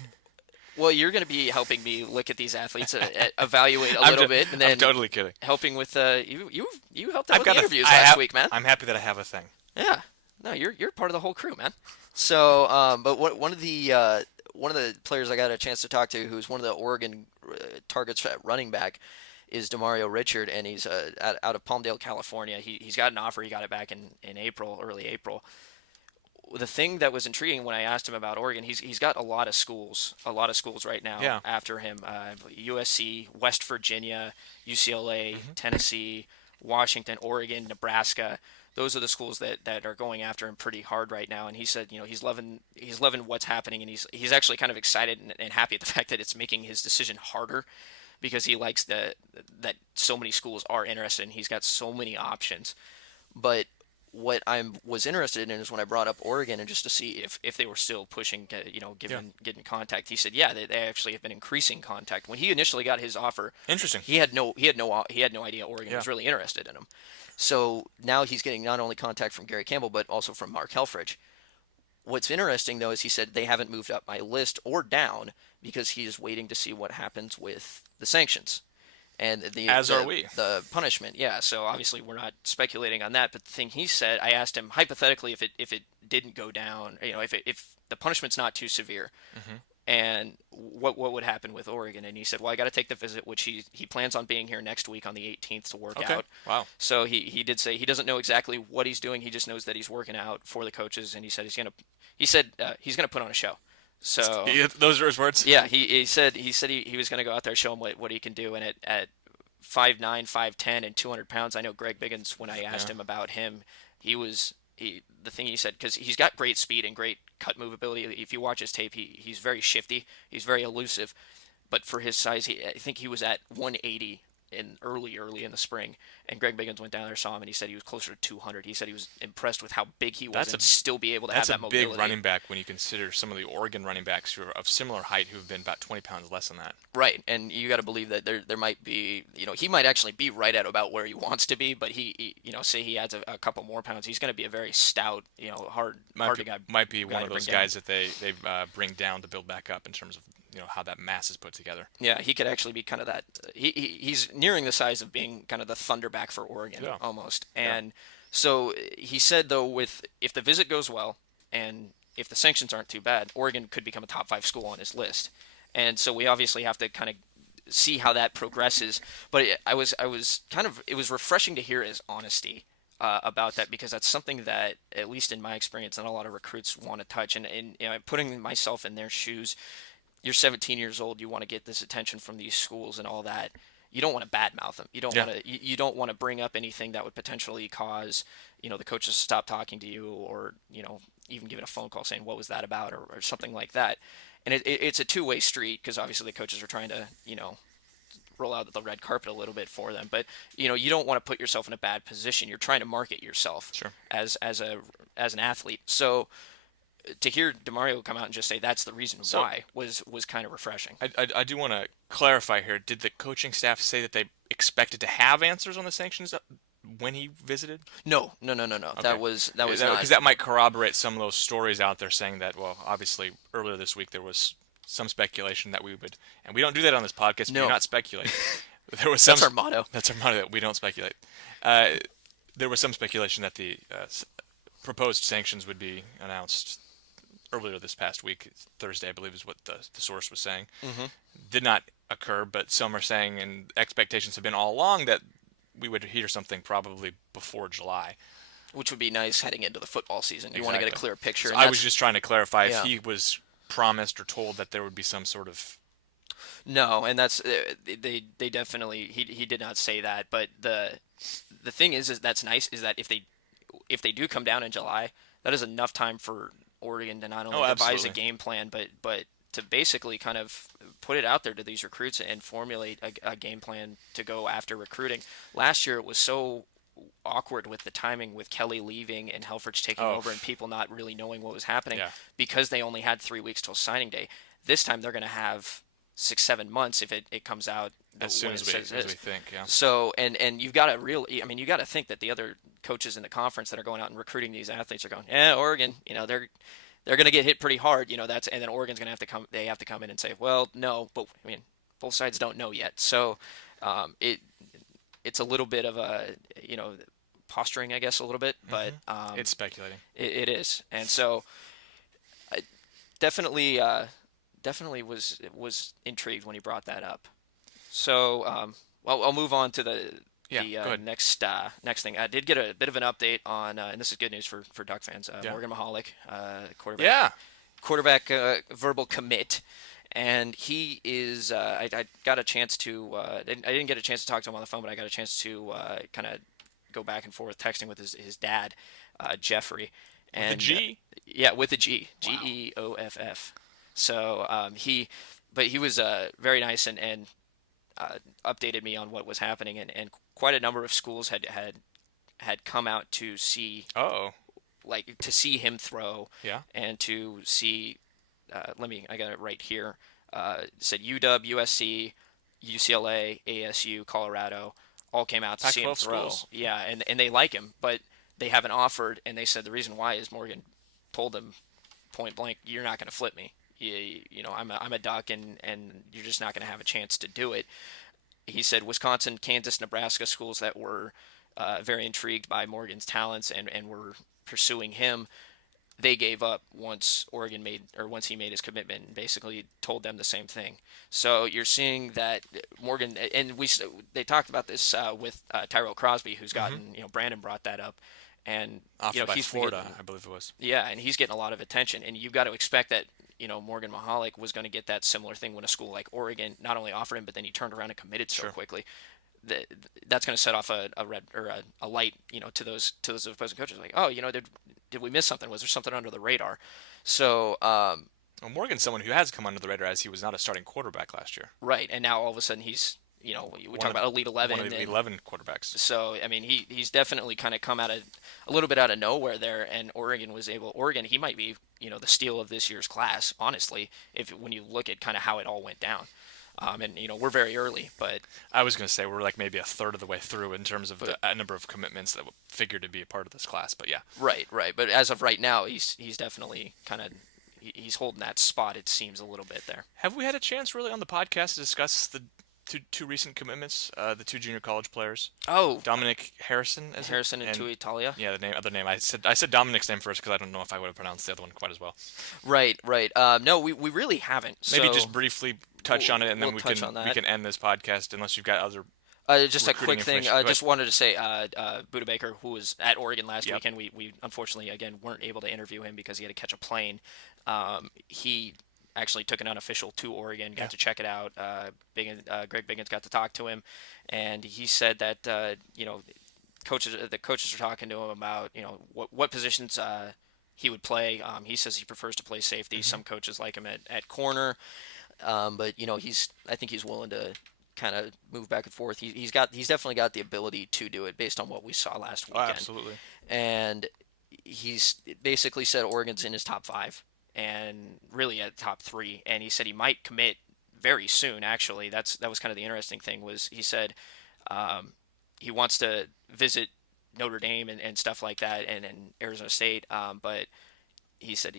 Well, you're going to be helping me look at these athletes, evaluate a little bit, and then I'm totally kidding. Helping with you helped out with the interviews last week, man. I'm happy that I have a thing. Yeah, no, you're part of the whole crew, man. So, but one of the players I got a chance to talk to, who's one of the Oregon targets at running back, is Demario Richard, and he's out of Palmdale, California. He's got an offer. He got it back in early April. The thing that was intriguing when I asked him about Oregon, he's got a lot of schools right now after him. USC, West Virginia, UCLA, Tennessee, Washington, Oregon, Nebraska. Those are the schools that are going after him pretty hard right now. And he said, he's loving what's happening, and he's actually kind of excited and happy at the fact that it's making his decision harder, because he likes that so many schools are interested and he's got so many options. But what I was interested in is when I brought up Oregon, and just to see if they were still pushing, getting contact. He said, they actually have been increasing contact. When he initially got his offer, interesting. He had no idea Oregon was really interested in him. So now he's getting not only contact from Gary Campbell, but also from Mark Helfrich. What's interesting though is he said they haven't moved up my list or down because he is waiting to see what happens with the sanctions. And the punishment, So obviously we're not speculating on that. But the thing he said, I asked him hypothetically if it didn't go down, if the punishment's not too severe, and what would happen with Oregon. And he said, well, I got to take the visit, which he plans on being here next week on the 18th to work out. Wow. So he did say he doesn't know exactly what he's doing. He just knows that he's working out for the coaches, and he said he's gonna put on a show. So those are his words. Yeah, he said he was going to go out there, show him what he can do, and at 5'9", 5'10", and 200 pounds, I know Greg Biggins, when I asked him about him, the thing he said, because he's got great speed and great cut move ability. If you watch his tape, he's very shifty, he's very elusive, but for his size, I think he was at 180 early in the spring, and Greg Biggins went down there, saw him, and he said he was closer to 200. He said he was impressed with how big he was and still be able to have that mobility. That's a big running back when you consider some of the Oregon running backs who are of similar height who have been about 20 pounds less than that. Right, and you got to believe that there might be, he might actually be right at about where he wants to be, but he say he adds a couple more pounds, he's going to be a very stout, hard guy. Might be one of those guys that they bring down to build back up in terms of how that mass is put together. Yeah, he could actually be kind of that. He's nearing the size of being kind of the thunderback for Oregon almost. And so he said though, if the visit goes well and if the sanctions aren't too bad, Oregon could become a top 5 school on his list. And so we obviously have to kind of see how that progresses. But it was refreshing to hear his honesty about that, because that's something that, at least in my experience, not a lot of recruits want to touch. And putting myself in their shoes, you're 17 years old, you want to get this attention from these schools and all that. You don't want to badmouth them. You don't want to. You don't want to bring up anything that would potentially cause, the coaches to stop talking to you, or even giving a phone call saying what was that about, or something like that. And it's a two-way street, because obviously the coaches are trying to roll out the red carpet a little bit for them. But you don't want to put yourself in a bad position. You're trying to market yourself as an athlete. So to hear DeMario come out and just say that's the reason why was kind of refreshing. I do want to clarify here. Did the coaching staff say that they expected to have answers on the sanctions when he visited? No. Okay. That was not, because that might corroborate some of those stories out there saying that. Well, obviously earlier this week there was some speculation that we would, and we don't do that on this podcast. No. We do not speculate. There was some. That's our motto. That's our motto, that we don't speculate. There was some speculation that the proposed sanctions would be announced earlier this past week, Thursday, I believe is what the source was saying. Mm-hmm. Did not occur, but some are saying, and expectations have been all along, that we would hear something probably before July. Which would be nice heading into the football season. You want to get a clear picture. So I was just trying to clarify if he was promised or told that there would be some sort of... No, and that's they definitely he did not say that. But the thing is that's nice, is that if they do come down in July, that is enough time for Oregon to not only devise a game plan, but to basically kind of put it out there to these recruits and formulate a game plan to go after recruiting. Last year it was so awkward with the timing, with Kelly leaving and Helfrich taking over and people not really knowing what was happening because they only had 3 weeks till signing day. This time they're going to have 6-7 months if it comes out as soon as we think. Yeah. So and you've got to you got to think that the other coaches in the conference that are going out and recruiting these athletes are going, Oregon, they're going to get hit pretty hard, and then Oregon's going to have to come. They have to come in and say, well, no, but both sides don't know yet. So it's a little bit of a posturing, I guess, a little bit, but it's speculating. It is, and so I definitely was intrigued when he brought that up. So I'll move on to the next thing. I did get a bit of an update on, and this is good news for Duck fans. Morgan Mahalik, quarterback verbal commit, and he is. I got a chance to. I didn't get a chance to talk to him on the phone, but I got a chance to kind of go back and forth texting with his dad, Jeffrey, and with a G. With a G, Geoff. So he was very nice and updated me on what was happening, and quite a number of schools had come out to see to see him throw and to see I got it right here, it said UW, USC, UCLA, ASU, Colorado all came out to see him throw. Schools. And they like him, but they haven't offered, and they said the reason why is Morgan told them point blank, you're not going to flip me. I'm a Duck, and you're just not going to have a chance to do it. He said Wisconsin, Kansas, Nebraska schools that were very intrigued by Morgan's talents and were pursuing him, they gave up once he made his commitment, and basically told them the same thing. So you're seeing that Morgan, and they talked about this with Tyrell Crosby, who's gotten, Brandon brought that up, and he's Florida, I believe it was. Yeah, and he's getting a lot of attention, and you've got to expect that Morgan Mahalik was going to get that similar thing when a school like Oregon not only offered him, but then he turned around and committed so quickly. That's going to set off a red or a light, to those opposing coaches. Like, did we miss something? Was there something under the radar? So Morgan's someone who has come under the radar, as he was not a starting quarterback last year. Right, and now all of a sudden he's we talk about Elite 11. One of the Elite 11 quarterbacks. So, I mean, he's definitely kind of come out of a little bit out of nowhere there, and Oregon, he might be, the steal of this year's class, honestly, when you look at kind of how it all went down. And, we're very early, but... I was going to say we're like maybe a third of the way through in terms of the number of commitments that would figure to be a part of this class, but yeah. Right. But as of right now, he's definitely kind of... He's holding that spot, it seems, a little bit there. Have we had a chance really on the podcast to discuss the two recent commitments, the two junior college players? Oh, Dominic Harrison. And Tuitalia. Yeah, the other name. I said Dominic's name first because I don't know if I would have pronounced the other one quite as well. Right. No, we really haven't. Maybe so just briefly touch on it, and then we can end this podcast unless you've got other. Just a quick thing. Just wanted to say, Buda Baker, who was at Oregon last weekend, we unfortunately again weren't able to interview him because he had to catch a plane. He actually took an unofficial to Oregon, got to check it out. Greg Biggins got to talk to him, and he said that the coaches are talking to him about what positions he would play. He says he prefers to play safety. Mm-hmm. Some coaches like him at corner, but I think he's willing to kind of move back and forth. He's definitely got the ability to do it based on what we saw last weekend. Oh, absolutely. And he's basically said Oregon's in his top 5 and really at top 3. And he said he might commit very soon. Actually, that was kind of the interesting thing was he said he wants to visit Notre Dame and stuff like that and Arizona State. But he said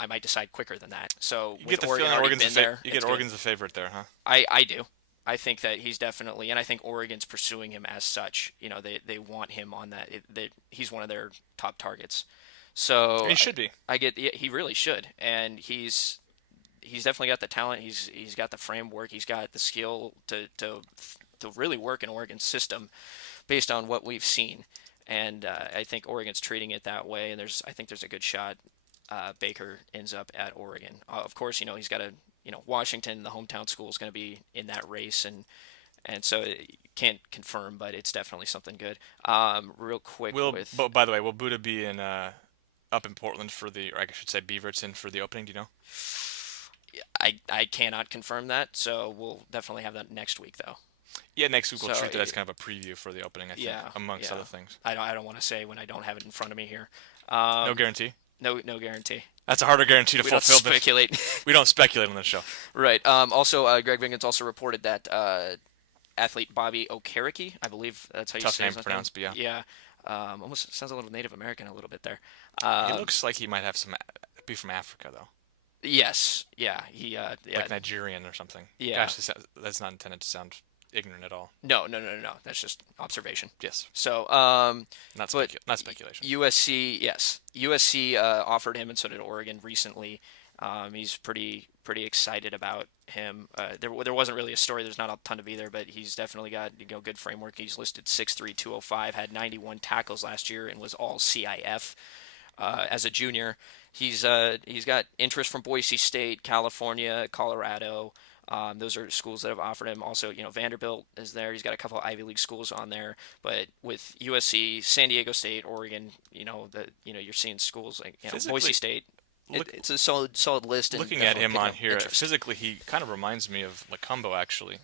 I might decide quicker than that. So you get the feeling Oregon's the favorite there, huh? I do. I think that he's definitely, and I think Oregon's pursuing him as such. They want him on that. He's one of their top targets. So and he should be. He really should, and he's definitely got the talent. He's got the framework. He's got the skill to really work in Oregon's system, based on what we've seen. And I think Oregon's treating it that way. And I think there's a good shot Baker ends up at Oregon. Of course, he's got Washington, the hometown school, is going to be in that race, and so can't confirm, but it's definitely something good. Real quick, by the way, will Buda be in up in Portland or I should say Beaverton for the opening? Do you know? I cannot confirm that, so we'll definitely have that next week, though. Yeah, next week we'll treat that as kind of a preview for the opening, I think, amongst other things. I don't want to say when I don't have it in front of me here. No guarantee? No guarantee. That's a harder guarantee to fulfill. We don't speculate. We don't speculate on this show. Right. Also, Greg Biggins also reported that athlete Bobby Okereke, I believe that's how you say his name. Tough name to pronounce, but yeah. Yeah. Almost sounds a little Native American a little bit there. He looks like he might be from Africa, though. Yes. Yeah. Like Nigerian or something. Yeah. Gosh, that's not intended to sound ignorant at all. No. That's just observation. Yes. So, not speculation. USC offered him, and so did Oregon recently. He's pretty excited about him. There wasn't really a story. There's not a ton to be there, but he's definitely got good framework. He's listed 6'3", 205, had 91 tackles last year, and was all CIF as a junior. He's got interest from Boise State, California, Colorado. Those are schools that have offered him. Also, Vanderbilt is there. He's got a couple of Ivy League schools on there. But with USC, San Diego State, Oregon, you're seeing schools like Boise State. It's a solid list. Looking at him on here, physically he kind of reminds me of Lacumbo actually,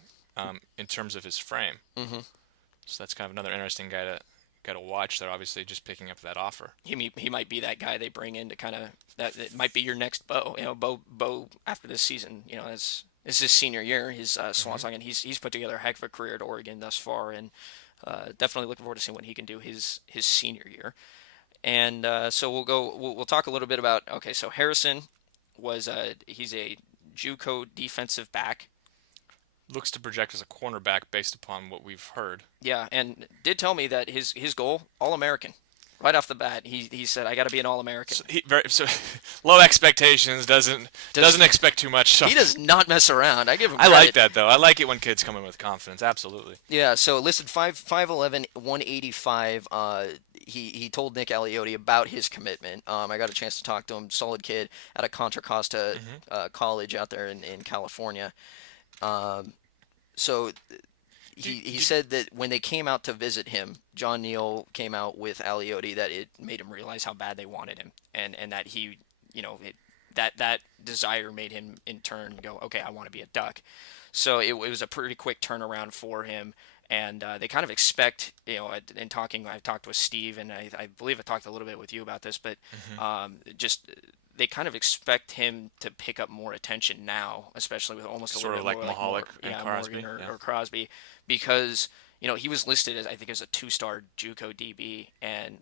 in terms of his frame. Mm-hmm. So that's kind of another interesting guy to watch. They're obviously just picking up that offer. He might be that guy they bring in to kind of that. It might be your next Bo. Bo after this season. It's his senior year, his swan song, and he's put together a heck of a career at Oregon thus far, and definitely looking forward to seeing what he can do his senior year. And so we'll talk a little bit about. Okay, so Harrison he's a JUCO defensive back. Looks to project as a cornerback based upon what we've heard. Yeah, and did tell me that his goal, All-American. Right off the bat, he said, "I got to be an All-American." So low expectations, doesn't expect too much. So. He does not mess around. I give him. I like that though. I like it when kids come in with confidence. Absolutely. Yeah. So listed 5'11", 185. He told Nick Aliotti about his commitment. I got a chance to talk to him. Solid kid out of Contra Costa College out there in California. So. He said that when they came out to visit him, John Neal came out with Aliotti that it made him realize how bad they wanted him, and that he, that desire made him in turn go, okay, I want to be a Duck. So it was a pretty quick turnaround for him. And they kind of expect, in talking, I've talked with Steve, and I believe I talked a little bit with you about this, but just they kind of expect him to pick up more attention now, especially with almost a Sort little of bit like more Mahalik and Crosby, Morgan or Crosby, because he was listed as, I think, as a 2-star JUCO DB, and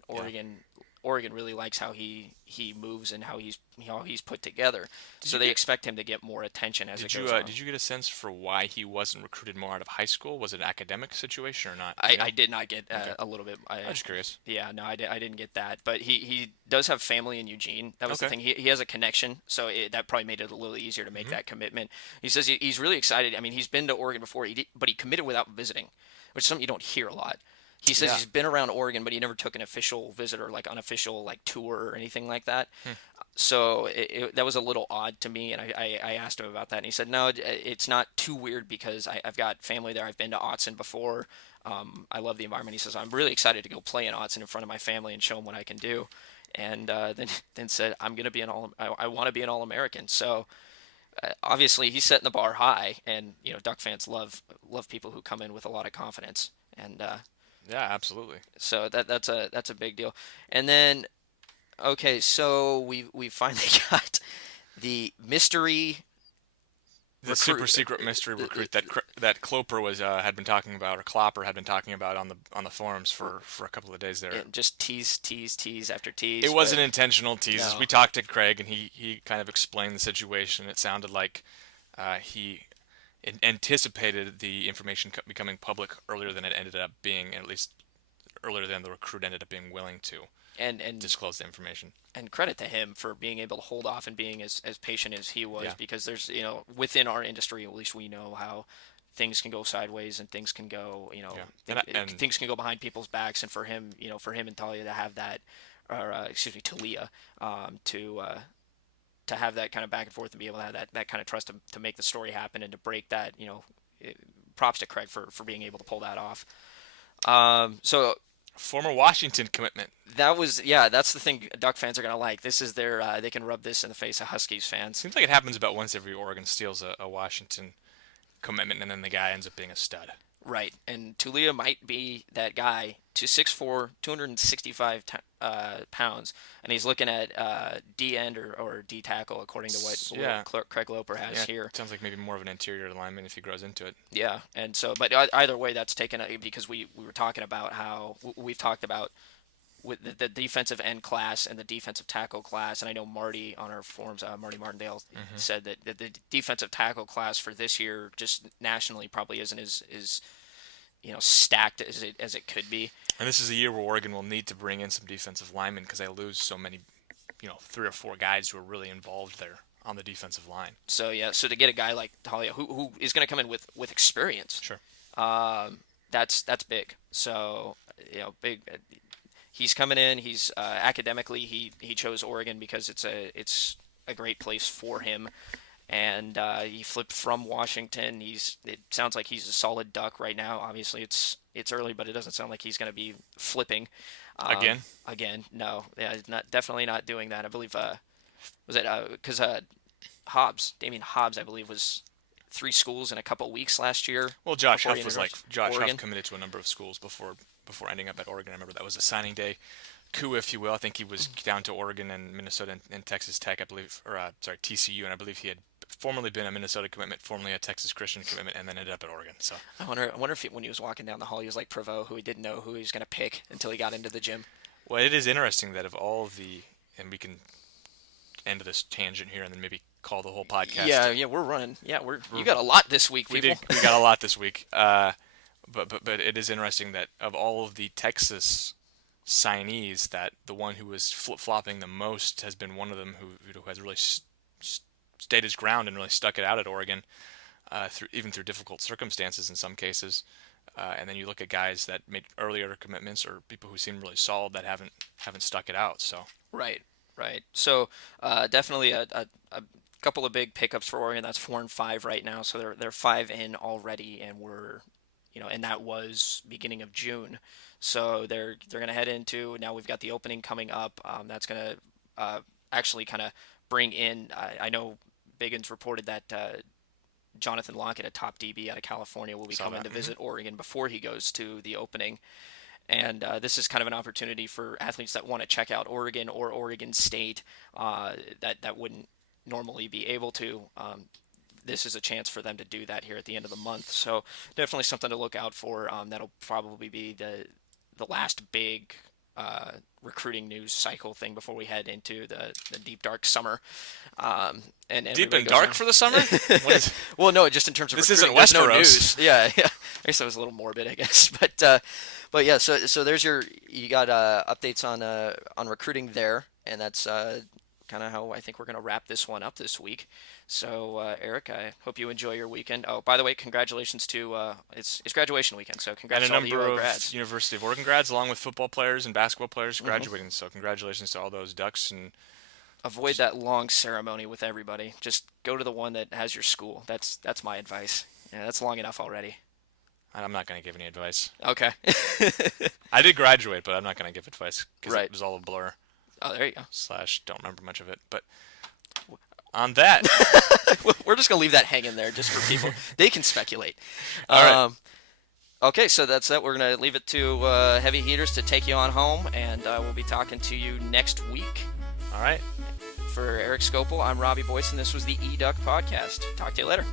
Oregon really likes how he moves and how he's put together. So they expect him to get more attention as it goes on. Did you get a sense for why he wasn't recruited more out of high school? Was it an academic situation or not? I did not get a little bit. I'm just curious. Yeah, no, I didn't get that. But he does have family in Eugene. That was the Okay. thing. He has a connection, so that probably made it a little easier to make that commitment. He says he's really excited. I mean, he's been to Oregon before, but he committed without visiting, which is something you don't hear a lot. He says he's been around Oregon, but he never took an official visit or like unofficial like tour or anything like that. So that was a little odd to me, and I asked him about that, and he said, no, it's not too weird because I've got family there. I've been to Autzen before. I love the environment. He says, I'm really excited to go play in Autzen in front of my family and show them what I can do. And then said, I'm going to be I want to be an All-American. So obviously he's setting the bar high, and Duck fans love people who come in with a lot of confidence. And Yeah, absolutely. so that's a big deal. And then, okay, so we finally got the mystery, The super secret mystery recruit that Cloper had been talking about, or Klopper had been talking about on the forums for a couple of days there. just tease after tease. It wasn't intentional teases. No. We talked to Craig, and he kind of explained the situation. It sounded like he anticipated the information becoming public earlier than it ended up being, at least earlier than the recruit ended up being willing to and disclose the information. And credit to him for being able to hold off and being as patient as he was, Yeah. because there's within our industry, at least we know how things can go sideways and things can go And things can go behind people's backs, and for him and Talia to have that, or excuse me, Talia, to have that kind of back and forth and be able to have that kind of trust to make the story happen and to break that, props to Craig for being able to pull that off. So Former Washington commitment. that's the thing Duck fans are going to like. This is they can rub this in the face of Huskies fans. Seems like it happens about once every Oregon steals a Washington commitment, and then the guy ends up being a stud. Right, and Tulia might be that guy, to 6'4", 265 pounds, and he's looking at D end or D tackle, according to what Craig Loper has here. Sounds like maybe more of an interior lineman if he grows into it. Yeah, and so, but either way, that's taken because we were talking about how we've talked about with the defensive end class and the defensive tackle class, and I know Marty on our forums, Marty Martindale, said that the defensive tackle class for this year, just nationally, probably isn't as stacked as it could be. And this is a year where Oregon will need to bring in some defensive linemen because they lose so many, 3 or 4 guys who are really involved there on the defensive line. So so to get a guy like Talia who is going to come in with experience, Sure. That's big. So big. He's coming in. He's academically he chose Oregon because it's a great place for him, and he flipped from Washington. It sounds like he's a solid Duck right now. Obviously it's early, but it doesn't sound like he's going to be flipping again. No, yeah, definitely not doing that. I believe was it because Damian Hobbs, I believe, was 3 schools in a couple weeks last year. Well, Josh before Huff he was entered Josh Oregon. Huff committed to a number of schools before ending up at Oregon. I remember that was a signing day coup, if you will. I think he was down to Oregon and Minnesota and Texas Tech, I believe, or TCU, and I believe he had formerly been a Minnesota commitment, formerly a Texas Christian commitment, and then ended up at Oregon. So I wonder if when he was walking down the hall, he was like Prevost, who he didn't know who he was going to pick until he got into the gym. Well, it is interesting that of all of the, and we can end this tangent here and then maybe call the whole podcast. Yeah, we're running. Yeah, you got a lot this week, people. We got a lot this week. But it is interesting that of all of the Texas signees, that the one who was flip-flopping the most has been one of them who has really stayed his ground and really stuck it out at Oregon, through difficult circumstances in some cases. And then you look at guys that made earlier commitments or people who seem really solid that haven't stuck it out. So Right. So definitely a couple of big pickups for Oregon. That's 4 and 5 right now. So they're 5 in already, and and that was beginning of June. So they're going to head into, now we've got the opening coming up. That's going to actually kind of bring in. I know Biggins reported that Jonathan Lockett, a top DB out of California, will be coming to visit Oregon before he goes to the opening. And this is kind of an opportunity for athletes that want to check out Oregon or Oregon State that wouldn't normally be able to. This is a chance for them to do that here at the end of the month. So definitely something to look out for. That'll probably be the last big recruiting news cycle thing before we head into the deep, dark summer. And deep and dark for the summer? Well, no, just in terms of this recruiting. isn't There's no Westeros. news. Yeah. I guess that was a little morbid, I guess. But yeah, so there's you got updates on recruiting there, and that's kind of how I think we're going to wrap this one up this week. So, Eric, I hope you enjoy your weekend. Oh, by the way, congratulations to it's graduation weekend, so congrats and a to all the number UO of grads. University of Oregon grads, along with football players and basketball players graduating. So congratulations to all those Ducks. And avoid that long ceremony with everybody. Just go to the one that has your school. That's my advice. Yeah, that's long enough already. I'm not going to give any advice. Okay. I did graduate, but I'm not going to give advice because Right. it was all a blur. Oh, there you go. / don't remember much of it. But on that, We're just going to leave that hanging there just for people. They can speculate. All right. Okay, so that's it. We're going to leave it to Heavy Heaters to take you on home, and we'll be talking to you next week. all right. For Eric Scopel, I'm Robbie Boydstun. This was the eDuck Podcast. Talk to you later.